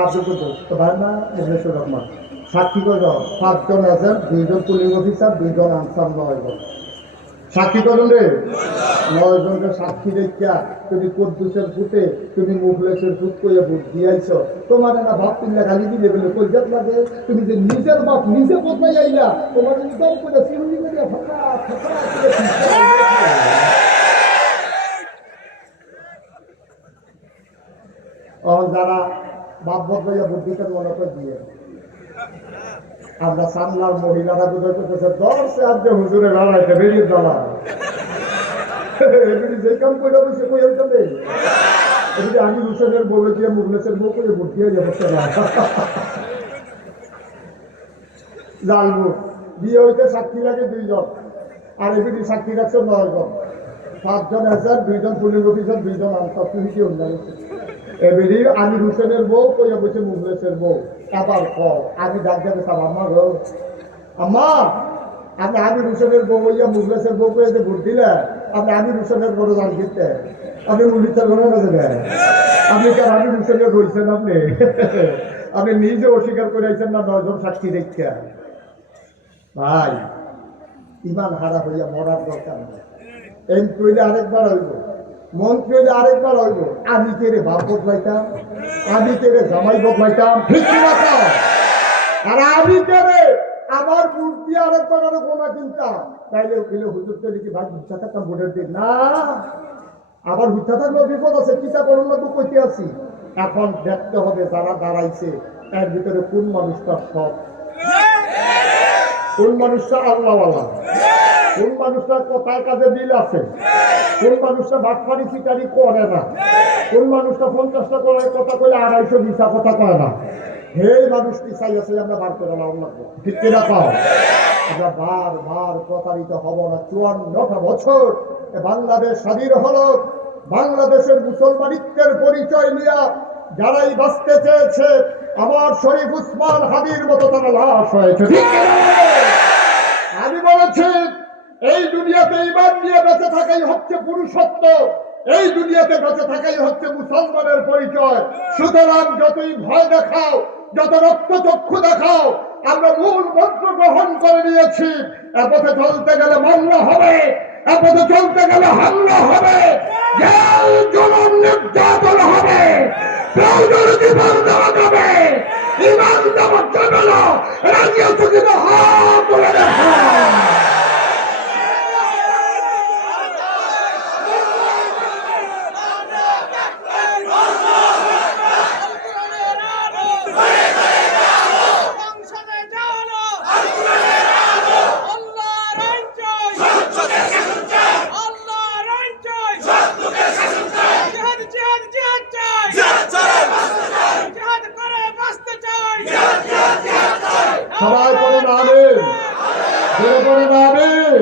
আব্দুল কুদ্দুস তো ভাই না মুখলেসুর রহমান সাক্ষী কর 5 জন আছেন, 2 জন পুলিশ অফিসার, 2 জন আনসার, 9 জন সাক্ষী করুন রে, 9 জনকে সাক্ষী দেখিয়া তুমি কুদ্দুসের ফুটে তুমি মুখলেসের ফুট কইয়া ভোট দিয়াইছ, তোমার না বাপ তুললে গালি দিলে বলে কইজাত লাগে, তুমি যে নিজের বাপ নিজে বদলাই আইলা, তোমার একদম করে চিরুনি করিয়া ফাঁকা ফাঁকা যারা বাপ বদলাইয়া ভোট দিতেন মনে করে দিয়ে আমরা সামলার মহিলারা বুঝে করতেছে দর্শে আজকে হুজুরে লড়াইতে বেরিয়ে দাঁড়া যে কাম করে বসে কই যাবে, এদিকে আমি রুশনের বউকে দিয়ে মুখলেসের বউ করে ভোট দিয়ে যাবো না লালবু বিয়ে হইতে সাক্ষী লাগে 2 জন, আর এদিকে সাক্ষী রাখছে 9 জন, 5 জন আনসার, 2 জন পুলিশ অফিসার, 2 জন আনসার, তুমি কি অন্যায় এবারে আমি রুশনের বউ কইয়া বসে মুখলেসের বউ, আবার কও আমি ডাক যাবে সব আম্মা গো আম্মা, আপনি আমি রুশনের বউ হইয়া মুখলেসের বউ কইয়া যে ভোট দিলে, আপনি আমি রুশনের বড় জান দিতে, আপনি মুলিতের ঘরে না যাবেন, আপনি কার আমি রুশনের রয়েছেন, আপনি নিজে অস্বীকার করে আইছেন না 9 জন সাক্ষী দেখতে। ভাই ইমান হারা হইয়া মরার দরকার নেই, এমপি হইলে আরেকবার হইব, মন্ত্রী হইলে আরেকবার হইব, আমি কে রে বাপ বদলাইতাম, আমি কে রে জামাই বদলাইতাম, ঠিক কিনা? আর আমি কে রে আমার মূর্তি আরেকবার আরো গোনা কিনতাম, তাইলে গেলে হুজুর তো দেখি ভাই হুচ্ছা থাকতাম ভোটের দিন না, আবার হুচ্ছা থাকলেও বিপদ আছে, কিতা করুন না তো কইতে আসি। এখন দেখতে হবে যারা দাঁড়াইছে এর ভিতরে কোন মানুষটা সৎ, কোন মানুষটা আল্লাহওয়ালা, কোন মানুষটা কথায় কাজে মিল আছে, কোন মানুষটা বাটপারি শিকারি করে না, কোন মানুষটা 50টা করে কথা কইলে 250 মিছা কথা কয় না, এই মানুষটি চাই আছে আমরা বার করে নাও লাগবো, ঠিক কিনা পাও? আমরা বারবার প্রতারিত হব না। 54টা বছর বাংলাদেশ স্বাধীন হলো, বাংলাদেশের মুসলমানিত্বের পরিচয় নিয়ে যারাই বাঁচতে চেয়েছে আমার শরীফ উসমান হাদির মতো তারা লাশ হয়েছে, ঠিক কিনা? আমি বলেছি এই দুনিয়াতে ঈমান নিয়ে বেঁচে থাকাই হচ্ছে পুরুষত্ব, এই দুনিয়াতে বেঁচে থাকাই হচ্ছে মুসলমানের পরিচয়। সুতরাং যতই ভয় দেখাও, যত রক্তচক্ষু দেখাও, আমরা মূল মন্ত্র গ্রহণ করে নিয়েছি। এ পথে চলতে গেলে মামলা হবে, এ পথে চলতে গেলে হামলা হবে, জেল জুলুম নির্যাতন হবে, প্রয়োজন জীবন দেওয়া যাবে, ইমান দেওয়া যাবে না। রাজি আছো কিনা হাত তুলে দেখো। সবাই পড়ে নামেন, পড়ে নামেন।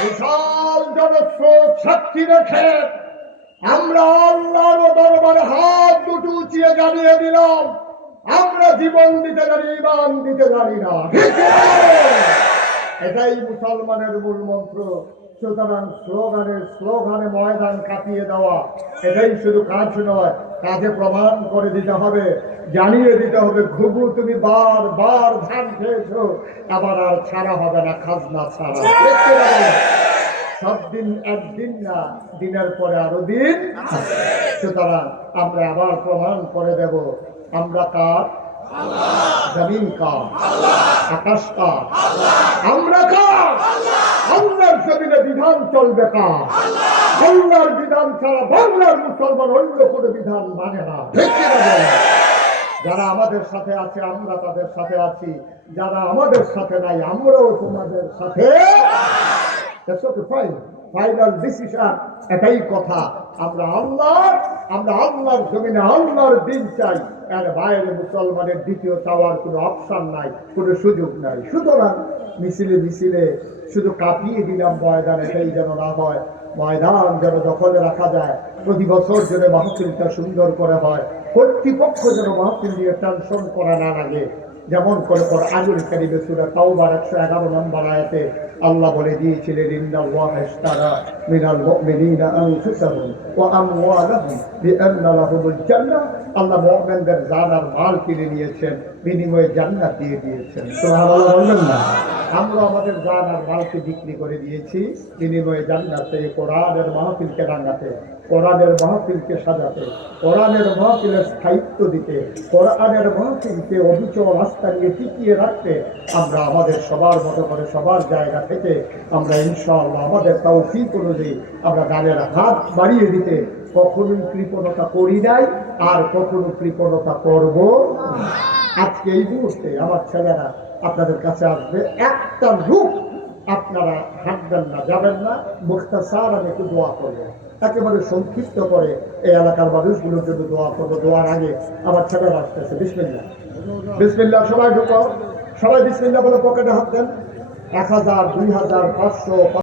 বিশাল জনস্রোত সাক্ষী রেখে আমরা আল্লাহর দরবারে হাত দুটো উঁচিয়ে জানিয়ে দিলাম, আমরা জীবন দিতে জানি, ইমান দিতে জানি না। এটাই মুসলমানের মূল মন্ত্র। সুতরাং স্লোগানে ময়দান কাঁপিয়ে দেওয়া এটাই শুধু কাজ নয়, কাজে প্রমাণ করে দিতে হবে, জানিয়ে দিতে হবে। ঘুঘু তুমি বারবার ধান খেয়েছো, আবার আর ছাড়া হবে না খাজনা ছাড়া। সব দিন একদিন না, দিনের পরে আরো দিন। সুতরাং আমরা আবার প্রমাণ করে দেব আমরা কার, জমিন কার, আকাশ কার, আমরা কার। আল্লাহর জমিনে বিধান চলবে কার? আল্লাহর বিধান ছাড়া বাংলার মুসলমান অন্য কোনো বিধান মানে না। যারা আমাদের সাথে আছে আমরা তাদের সাথে আছি, যারা আমাদের সাথে নাই আমরাও তোমাদের সাথে। ফাইনাল ডিসিশন এটাই কথা। আমরা আল্লাহর জমিনে আল্লাহর দিন চাই, এর বাইরে মুসলমানের দ্বিতীয় চাওয়ার কোনো অপশন নাই, কোনো সুযোগ নাই। সুতরাং মিছিলে শুধু কাঁপিয়ে দিলাম ময়দান, এটাই যেন না হয়। ময়দান যেন দখলে রাখা যায়, প্রতি বছর যেন মাহফিলটা সুন্দর করে হয়, কর্তৃপক্ষ যেন মাহফিল নিয়ে টেনশন করা না লাগে। যেমন করে কোরআনুল কারীমে সূরা তাওবার 111 নম্বর আয়াতে আল্লাহ বলে দিয়েছিলেন, ইন্নাল্লাহা ইশতারা মিনাল মুমিনিনা আনফুসাহুম ওয়া আমওয়ালাহুম বিআন্না লাহুমুল জান্নাহ। আল্লাহ মুমিনদের জান আর মাল কিনে নিয়েছেন, বিনিময়ে জান্নাত দিয়ে দিয়েছেন। সুবহানাল্লাহ বলবেন না? আমরা আমাদের জান আর মালকে বিক্রি করে দিয়েছি বিনিময়ে জান্নাতে। কোরআনের মাহফিলকে রাঙাতে, কোরআনের মাহফিলকে সাজাতে, কোরআনের মাহফিলের স্থায়িত্ব দিতে, কোরআনের মাহফিলকে অবিচল রাস্তা নিয়ে টিকিয়ে রাখতে আমরা আমাদের সবার মতো করে সবার জায়গা থেকে আমরা ইনশাআল্লাহ আমাদের তৌফিক অনুযায়ী আমরা গানের হাত বাড়িয়ে দিতে কখনোই কৃপণতা করি নাই, আর কখনো কৃপণতা করব না। আজকে এই মুহূর্তে আমার ছেলেরা আপনাদের কাছে আসবে, একটা রূপ আপনারা হাঁটবেন না, যাবেন না, মুখতাসার আমি একটু দোয়া করবো, একেবারে সংক্ষিপ্ত করে এই এলাকার মানুষগুলোর জন্য দোয়া করবো। দোয়ার আগে আমার ছেলেরা আসতেছে। বিসমিল্লাহ, বিসমিল্লাহ। সবাই ঢুকো, সবাই বিসমিল্লাহ বলে পকেটে হাত দেন। 1000, 2000, 500